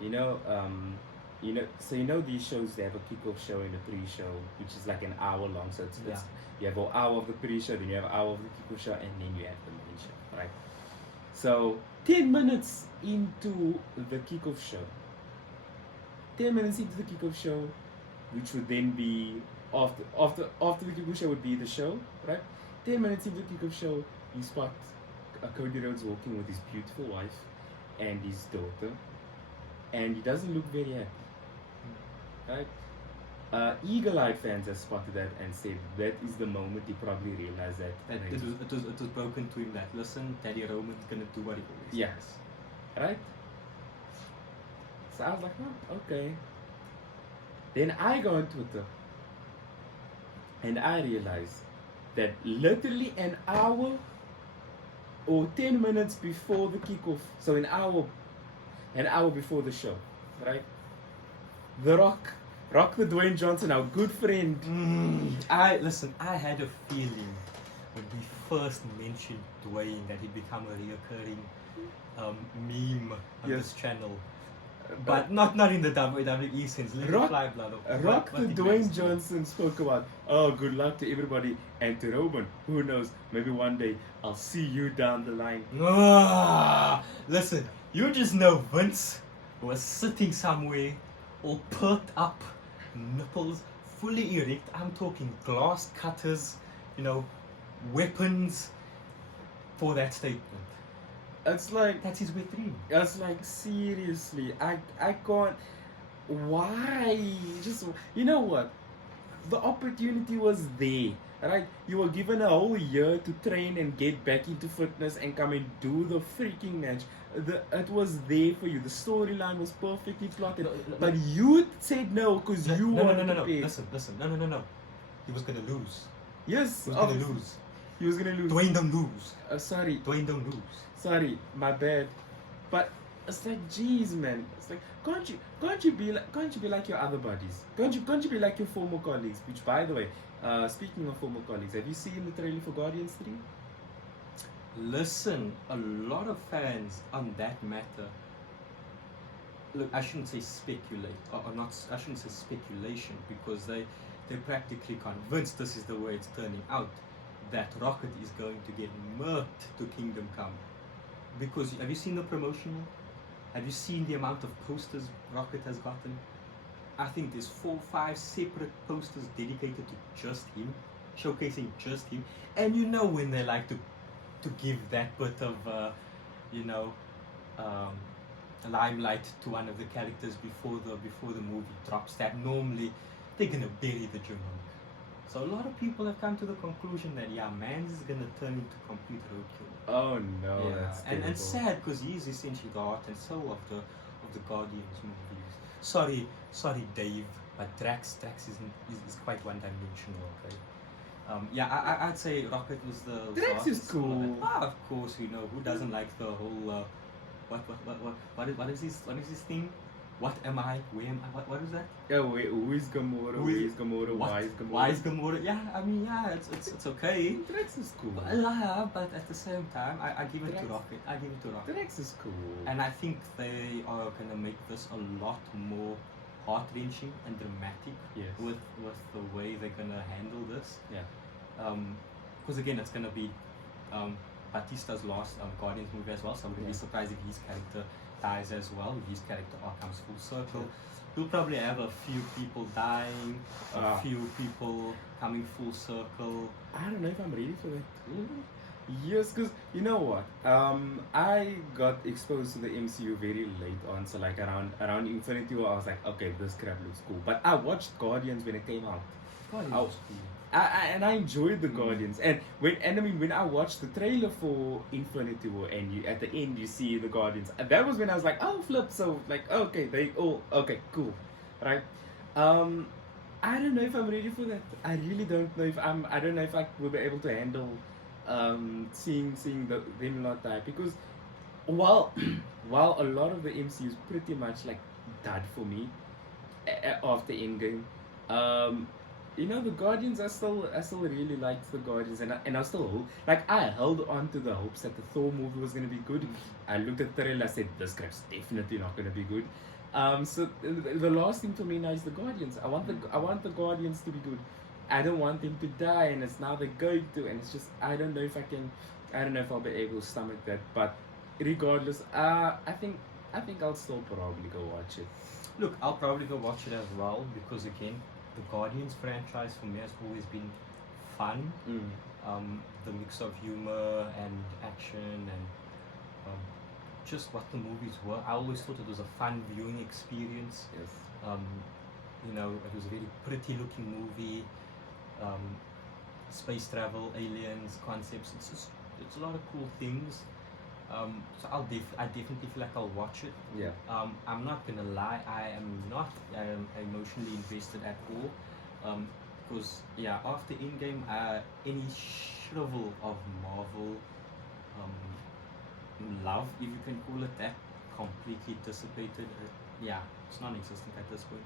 you know these shows, they have a kickoff show and a pre-show, which is like an hour long. So it's Yeah. you have an hour of the pre-show, then you have an hour of the kickoff show, and then you have the main show, right? So 10 minutes into the kickoff show, 10 minutes into the kickoff show, which would then be after the kickoff show would be the show, right? 10 minutes into the kickoff show, you spot Cody Rhodes walking with his beautiful wife and his daughter, and he doesn't look very happy, right? Eagle-eyed fans have spotted that and said that is the moment he probably realized that. It was broken to him that, listen, Daddy Roman's gonna do what he always Yeah. does. Right? So I was like, oh, okay. Then I go on Twitter and I realize that literally an hour or 10 minutes before the kickoff, so an hour before the show, right? The Rock the Dwayne Johnson, our good friend. I had a feeling when we first mentioned Dwayne that he'd become a reoccurring meme on Yes. this channel. But not in the WWE sense. Let me fly, blood. Rock What the did Dwayne Max do? Johnson spoke about, oh, good luck to everybody, and to Robin, who knows, maybe one day I'll see you down the line. Listen, you just know Vince was sitting somewhere, all perked up, nipples fully erect. I'm talking glass cutters, weapons for that statement. It's like, That's his wet dream. it's like, seriously, I can't, why? Just, you know what? The opportunity was there, right? You were given a whole year to train and get back into fitness and come and do the freaking match. It was there for you. The storyline was perfectly plotted. But you said no because you wanted to pay. Listen. No. He was gonna lose. Yes, He was gonna obviously. lose. He was gonna lose. Dwayne don't lose. Sorry, Dwayne don't lose. sorry, my bad. But it's like, geez, man. It's like, can't you be like your other buddies? Can't you be like your former colleagues? Which, by the way, speaking of former colleagues, have you seen the trailer for Guardians 3? Listen, a lot of fans on that matter. Look, I shouldn't say speculate, or not. I shouldn't say speculation because they're practically convinced this is the way it's turning out. That Rocket is going to get murked to Kingdom Come. Because have you seen the promotional? Have you seen the amount of posters Rocket has gotten? I think there's 4 or 5 separate posters dedicated to just him, showcasing just him. And you know when they like to give that bit of limelight to one of the characters before the movie drops, that normally they're gonna bury the journal. So a lot of people have come to the conclusion that Mans is gonna turn into complete roadkill. Oh no, that's and terrible. sad because he is essentially the heart and soul of the Guardians movies. Sorry, Dave, but Drax is quite one-dimensional. Okay. I'd say Rocket was the Drax heart is and soul of it. cool. Of course, who doesn't like the whole what is his thing? what am I? Where am I? What is that? Yeah, wait, who is Gamora? Who Where is- is Gamora? What? Why is Gamora? Why is Gamora? Yeah, I mean, yeah, it's okay. Drax is cool. But at the same time, I give it to Drax- Rocket. I give it to Rocket. Drax is cool. And I think they are gonna make this a lot more heart-wrenching and dramatic Yes. with the way they're gonna handle this. Yeah. Because again, it's gonna be Batista's last Guardians movie as well, so I wouldn't be Yeah. surprised if his character dies as well. If his character arc comes full circle. Yeah. We'll probably have a few people dying, a Ah. few people coming full circle. I don't know if I'm ready for that. Yes, because you know what? I got exposed to the MCU very late on, so like around Infinity War, I was like, okay, this crap looks cool. But I watched Guardians when it came out. Guardians Oh. was cool. And I enjoyed the Guardians, and when I watched the trailer for Infinity War, and at the end you see the Guardians, that was when I was like, oh flip, so like okay, they all okay, cool, right? I don't know if I'm ready for that. I really don't know if I don't know if I will be able to handle seeing them not die, because while while a lot of the MCU is pretty much like died for me after Endgame, you know, the Guardians, I still really liked the Guardians, and I still like, I held on to the hopes that the Thor movie was gonna be good. I looked at the trailer, I said this crap's definitely not gonna be good. So the last thing for me now is the Guardians. I want the Guardians to be good. I don't want them to die, and it's now they're going to, and it's just, I don't know if I'll be able to stomach that. But regardless, I think I'll still probably go watch it. Look, I'll probably go watch it as well because again, the Guardians franchise for me has always been fun. The mix of humor and action and just what the movies were. I always thought it was a fun viewing experience. Yes. You know, it was a very pretty looking movie. Space travel, aliens, concepts. It's a lot of cool things. So I definitely feel like I'll watch it. Yeah. I'm not gonna lie, I am not emotionally invested at all. Because after Endgame, any shrivel of Marvel love, if you can call it that, completely dissipated. It's non-existent at this point.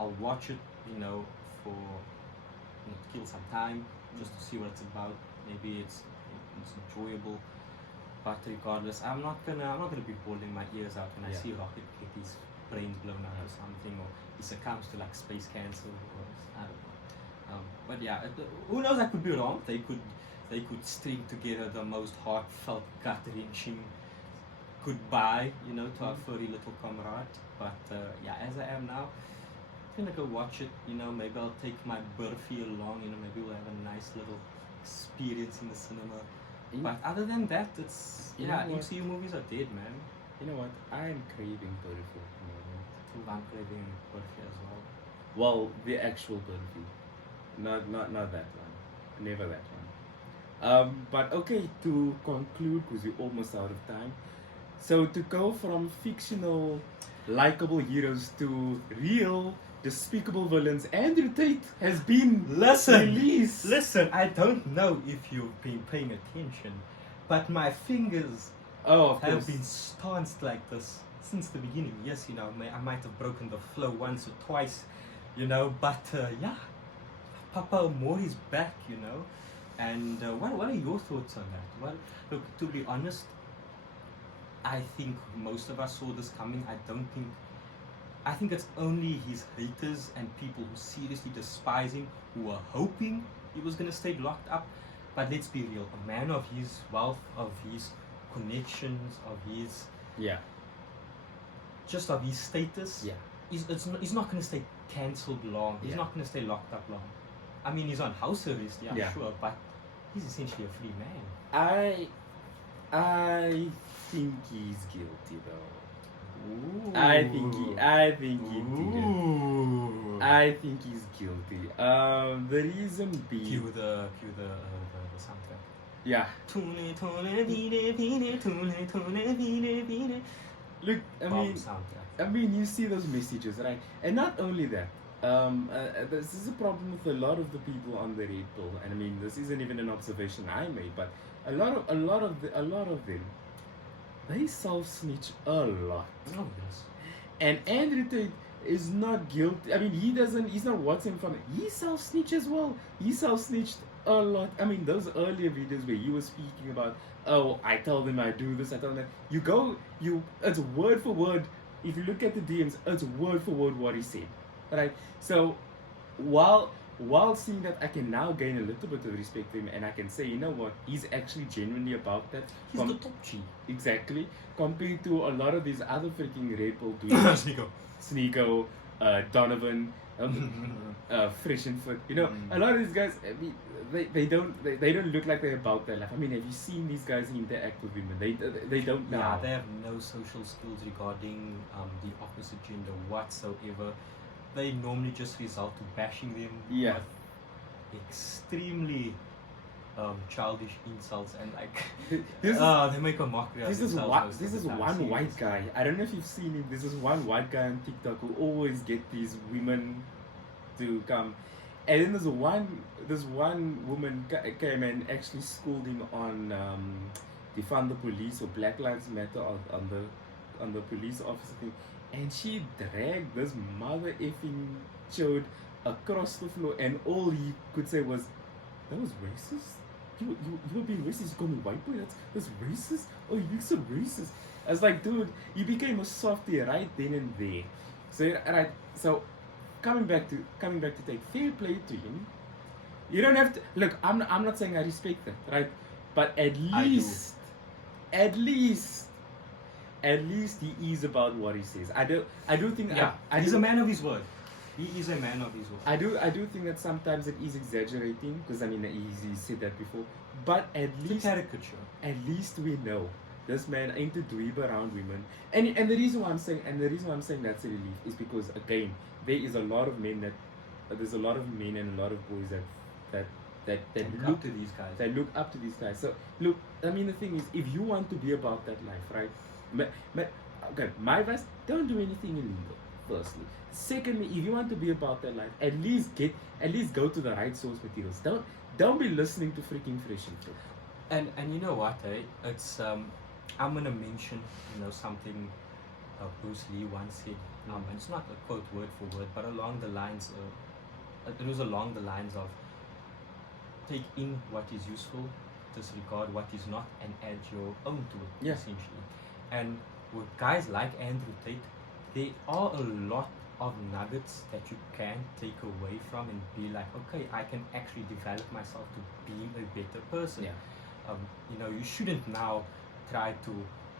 I'll watch it, you know, for to kill some time, just to see what it's about. Maybe it's enjoyable. But regardless, I'm not gonna be bawling my ears out when I Yeah. see Rocket get his brains blown out or something, or he succumbs to like space cancer, or I don't know. But who knows? I could be wrong. They could string together the most heartfelt, gut-wrenching goodbye, you know, to our furry little comrade. But as I am now, I'm gonna go watch it. You know, maybe I'll take my Burfie along. You know, maybe we'll have a nice little experience in the cinema. But other than that, it's You know what? MCU movies are dead, man. You know what? I am craving Burfie at the moment. I'm craving Burfie as well. Well, the actual Burfie, not that one, never that one. But okay, to conclude, because we're almost out of time. So to go from fictional, likable heroes to real, despicable villains, Andrew Tate has been released. Listen, I don't know if you've been paying attention, but my fingers Oh, of have course. been stanced like this since the beginning. Yes, you know, I might have broken the flow once or twice, you know, but Papa Mori's back, you know. And what are your thoughts on that? Well, look, to be honest, I think most of us saw this coming. I think it's only his haters and people who seriously despise him who were hoping he was going to stay locked up. But let's be real, a man of his wealth, of his connections, of his of his status, he's not going to stay cancelled long. He's not going to stay locked up long. I mean, he's on house arrest, sure, but he's essentially a free man. I think he's guilty though. Ooh. I think he did it. Ooh. I think he's guilty. The reason being, Cue the soundtrack. yeah. Look, Bomb soundtrack. I mean, you see those messages, right? And not only that, this is a problem with a lot of the people on the Red Pill, and I mean, this isn't even an observation I made, but a lot of them, they self snitch a lot. Oh yes. And Andrew Tate is not guilty. I mean, he doesn't. He's not what's in front. He self snitched as well. He self snitched a lot. I mean, those earlier videos where he was speaking about, oh, I told him I do this. I told him that. You go. You. It's word for word. If you look at the DMs, it's word for word what he said. Right. So, while seeing that, I can now gain a little bit of respect for him, and I can say, you know what, he's actually genuinely about that. He's the top G. Exactly. Compared to a lot of these other freaking Red Bull dudes. Sneeko, Donovan, Fresh and Fit. You know, a lot of these guys, I mean, they don't look like they're about their life. I mean, have you seen these guys interact with women? They don't know. Yeah, they have no social skills regarding the opposite gender whatsoever. They normally just result to bashing them Yeah. with extremely childish insults and like This is- they make a mockery of This is themselves one. most This of is the time, one white seriously. guy. I don't know if you've seen him. This is one white guy on TikTok who always get these women to come, and then this one woman came and actually schooled him on defund the police or Black Lives Matter on the police officer thing, and she dragged this mother effing chode across the floor, and all he could say was, "That was racist. You were being racist. You call me white boy. That's racist. Oh, you're so racist." I was like, dude, you became a softie right then and there. So coming back to take fair play to him. You don't have to look. I'm not saying I respect that, right? But I do. at least he is about what he says. I do think He's a man of his word. He is a man of his word. I do think that sometimes it is exaggerating, because I mean he said that before, but It's a caricature. at least we know this man ain't a dweeb around women, and the reason why I'm saying that's a relief is because, again, there is a lot of men there's a lot of men and a lot of boys that Look look up to these guys. that look up to these guys. So look, I mean, the thing is, if you want to be about that life, right? Okay, my advice: don't do anything illegal. Firstly, secondly, if you want to be about that life, at least go to the right source materials. Don't be listening to freaking Fresh and Fit. And you know what, it's I'm gonna mention something Bruce Lee once said, and it's not a quote word for word, but along the lines it was along the lines of take in what is useful, disregard what is not, and add your own to it, Yeah. essentially. And with guys like Andrew Tate, there are a lot of nuggets that you can take away from and be like, okay, I can actually develop myself to being a better person. Yeah. You shouldn't now try to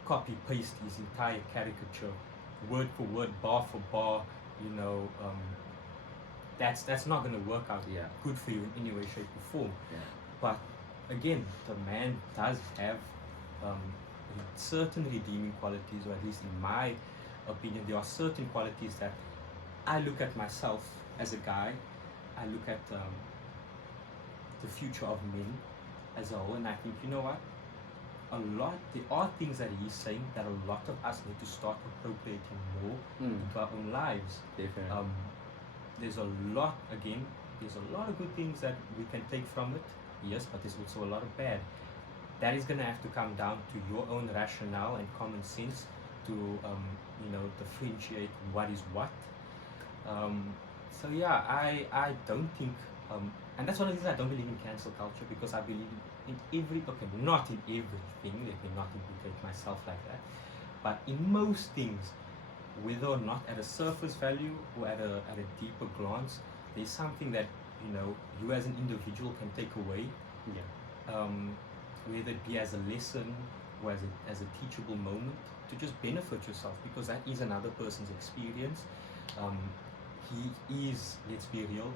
copy paste his entire caricature, word for word, bar for bar. That's not going to work out Yeah. good for you in any way, shape, or form. Yeah. But again, the man does have certain redeeming qualities, or at least in my opinion, there are certain qualities that I look at myself as a guy. I look at the future of men as a whole, and I think, you know what? There are things that he's saying that a lot of us need to start appropriating more into our own lives. Definitely. There's a lot of good things that we can take from it, yes, but there's also a lot of bad. That is going to have to come down to your own rationale and common sense to differentiate what is what. So yeah, I don't think, and that's one of the things I don't believe in cancel culture, because I believe in not in everything, let me not implicate myself like that, but in most things, whether or not at a surface value or at a deeper glance, there's something that you as an individual can take away, Yeah. whether it be as a lesson or as a teachable moment, to just benefit yourself, because that is another person's experience. He is, let's be real,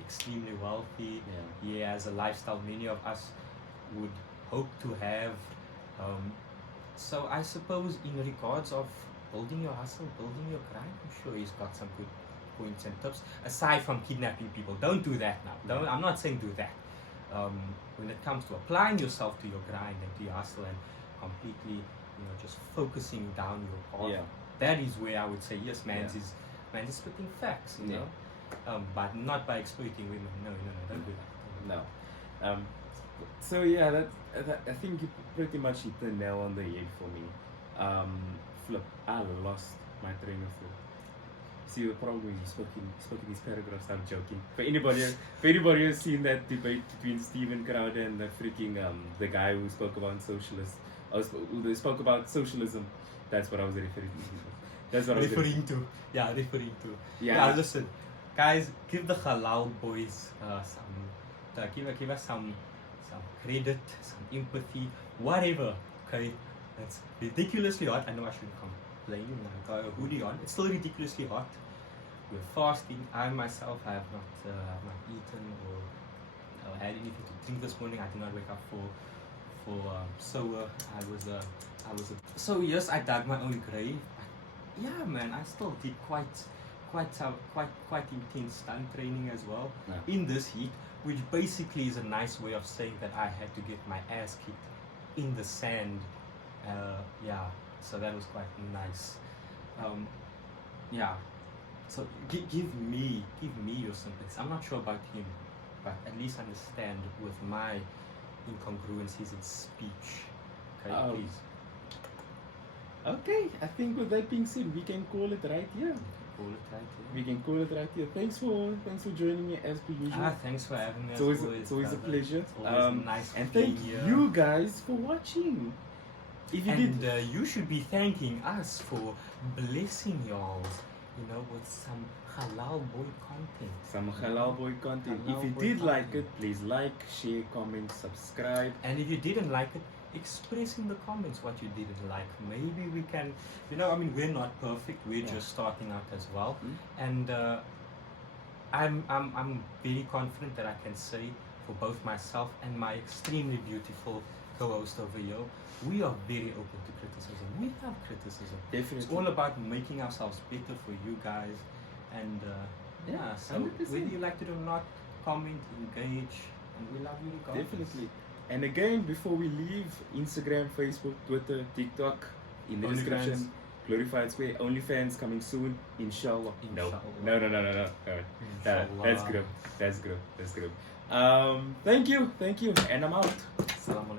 extremely wealthy. Yeah. He has a lifestyle many of us would hope to have. So I suppose in regards of building your hustle, building your grind, I'm sure he's got some good points and tips. Aside from kidnapping people, don't do that now. I'm not saying do that. When it comes to applying yourself to your grind and to your hustle and completely, just focusing down your path, Yeah. that is where I would say yes, man's Yeah. is spitting facts, Yeah. but not by exploiting women. No, don't do that. No. So yeah, that I think you pretty much hit the nail on the head for me. Flip, I lost my train of thought. See, the problem is he spoke in these paragraphs. I'm joking. For anybody who's seen that debate between Steven Crowder and the freaking the guy who spoke about who spoke about socialism, that's what I was referring to. That's what I was referring to. Yeah, referring to. Yeah. Listen, guys, give the Halal boys give us some credit, some empathy, whatever. Okay, it's ridiculously hot. I know I shouldn't complain. I got a hoodie on. It's still ridiculously hot. We're fasting. I myself have not eaten or had anything to drink this morning. I did not wake up for so yes, I dug my own grave. Yeah, man, I still did quite intense stunt training as well in this heat, which basically is a nice way of saying that I had to get my ass kicked in the sand. So that was quite nice. So give me your sympathies. I'm not sure about him, but at least understand with my incongruencies in speech. Okay, please. Okay, I think with that being said, we can call it right here. We can call it right here. Thanks for joining me as per usual. Thanks for having me. It's always a pleasure. Nice and thank you guys for watching. If you you should be thanking us for blessing y'all, with some Halal boy content. If you did like it, please like, share, comment, subscribe. And if you didn't like it, express in the comments what you didn't like. Maybe we can, we're not perfect. We're just starting out as well. And I'm very confident that I can say for both myself and my extremely beautiful co-host over here, we are very open to criticism. We have criticism. Definitely. It's all about making ourselves better for you guys. And so 100%. Whether you like it or not, comment, engage, and we love you regardless. Definitely. And again, before we leave, Instagram, Facebook, Twitter, TikTok, in the description. Glorified Square, OnlyFans coming soon, inshallah. No. That's good. Thank you, and I'm out. Assalamu alaikum.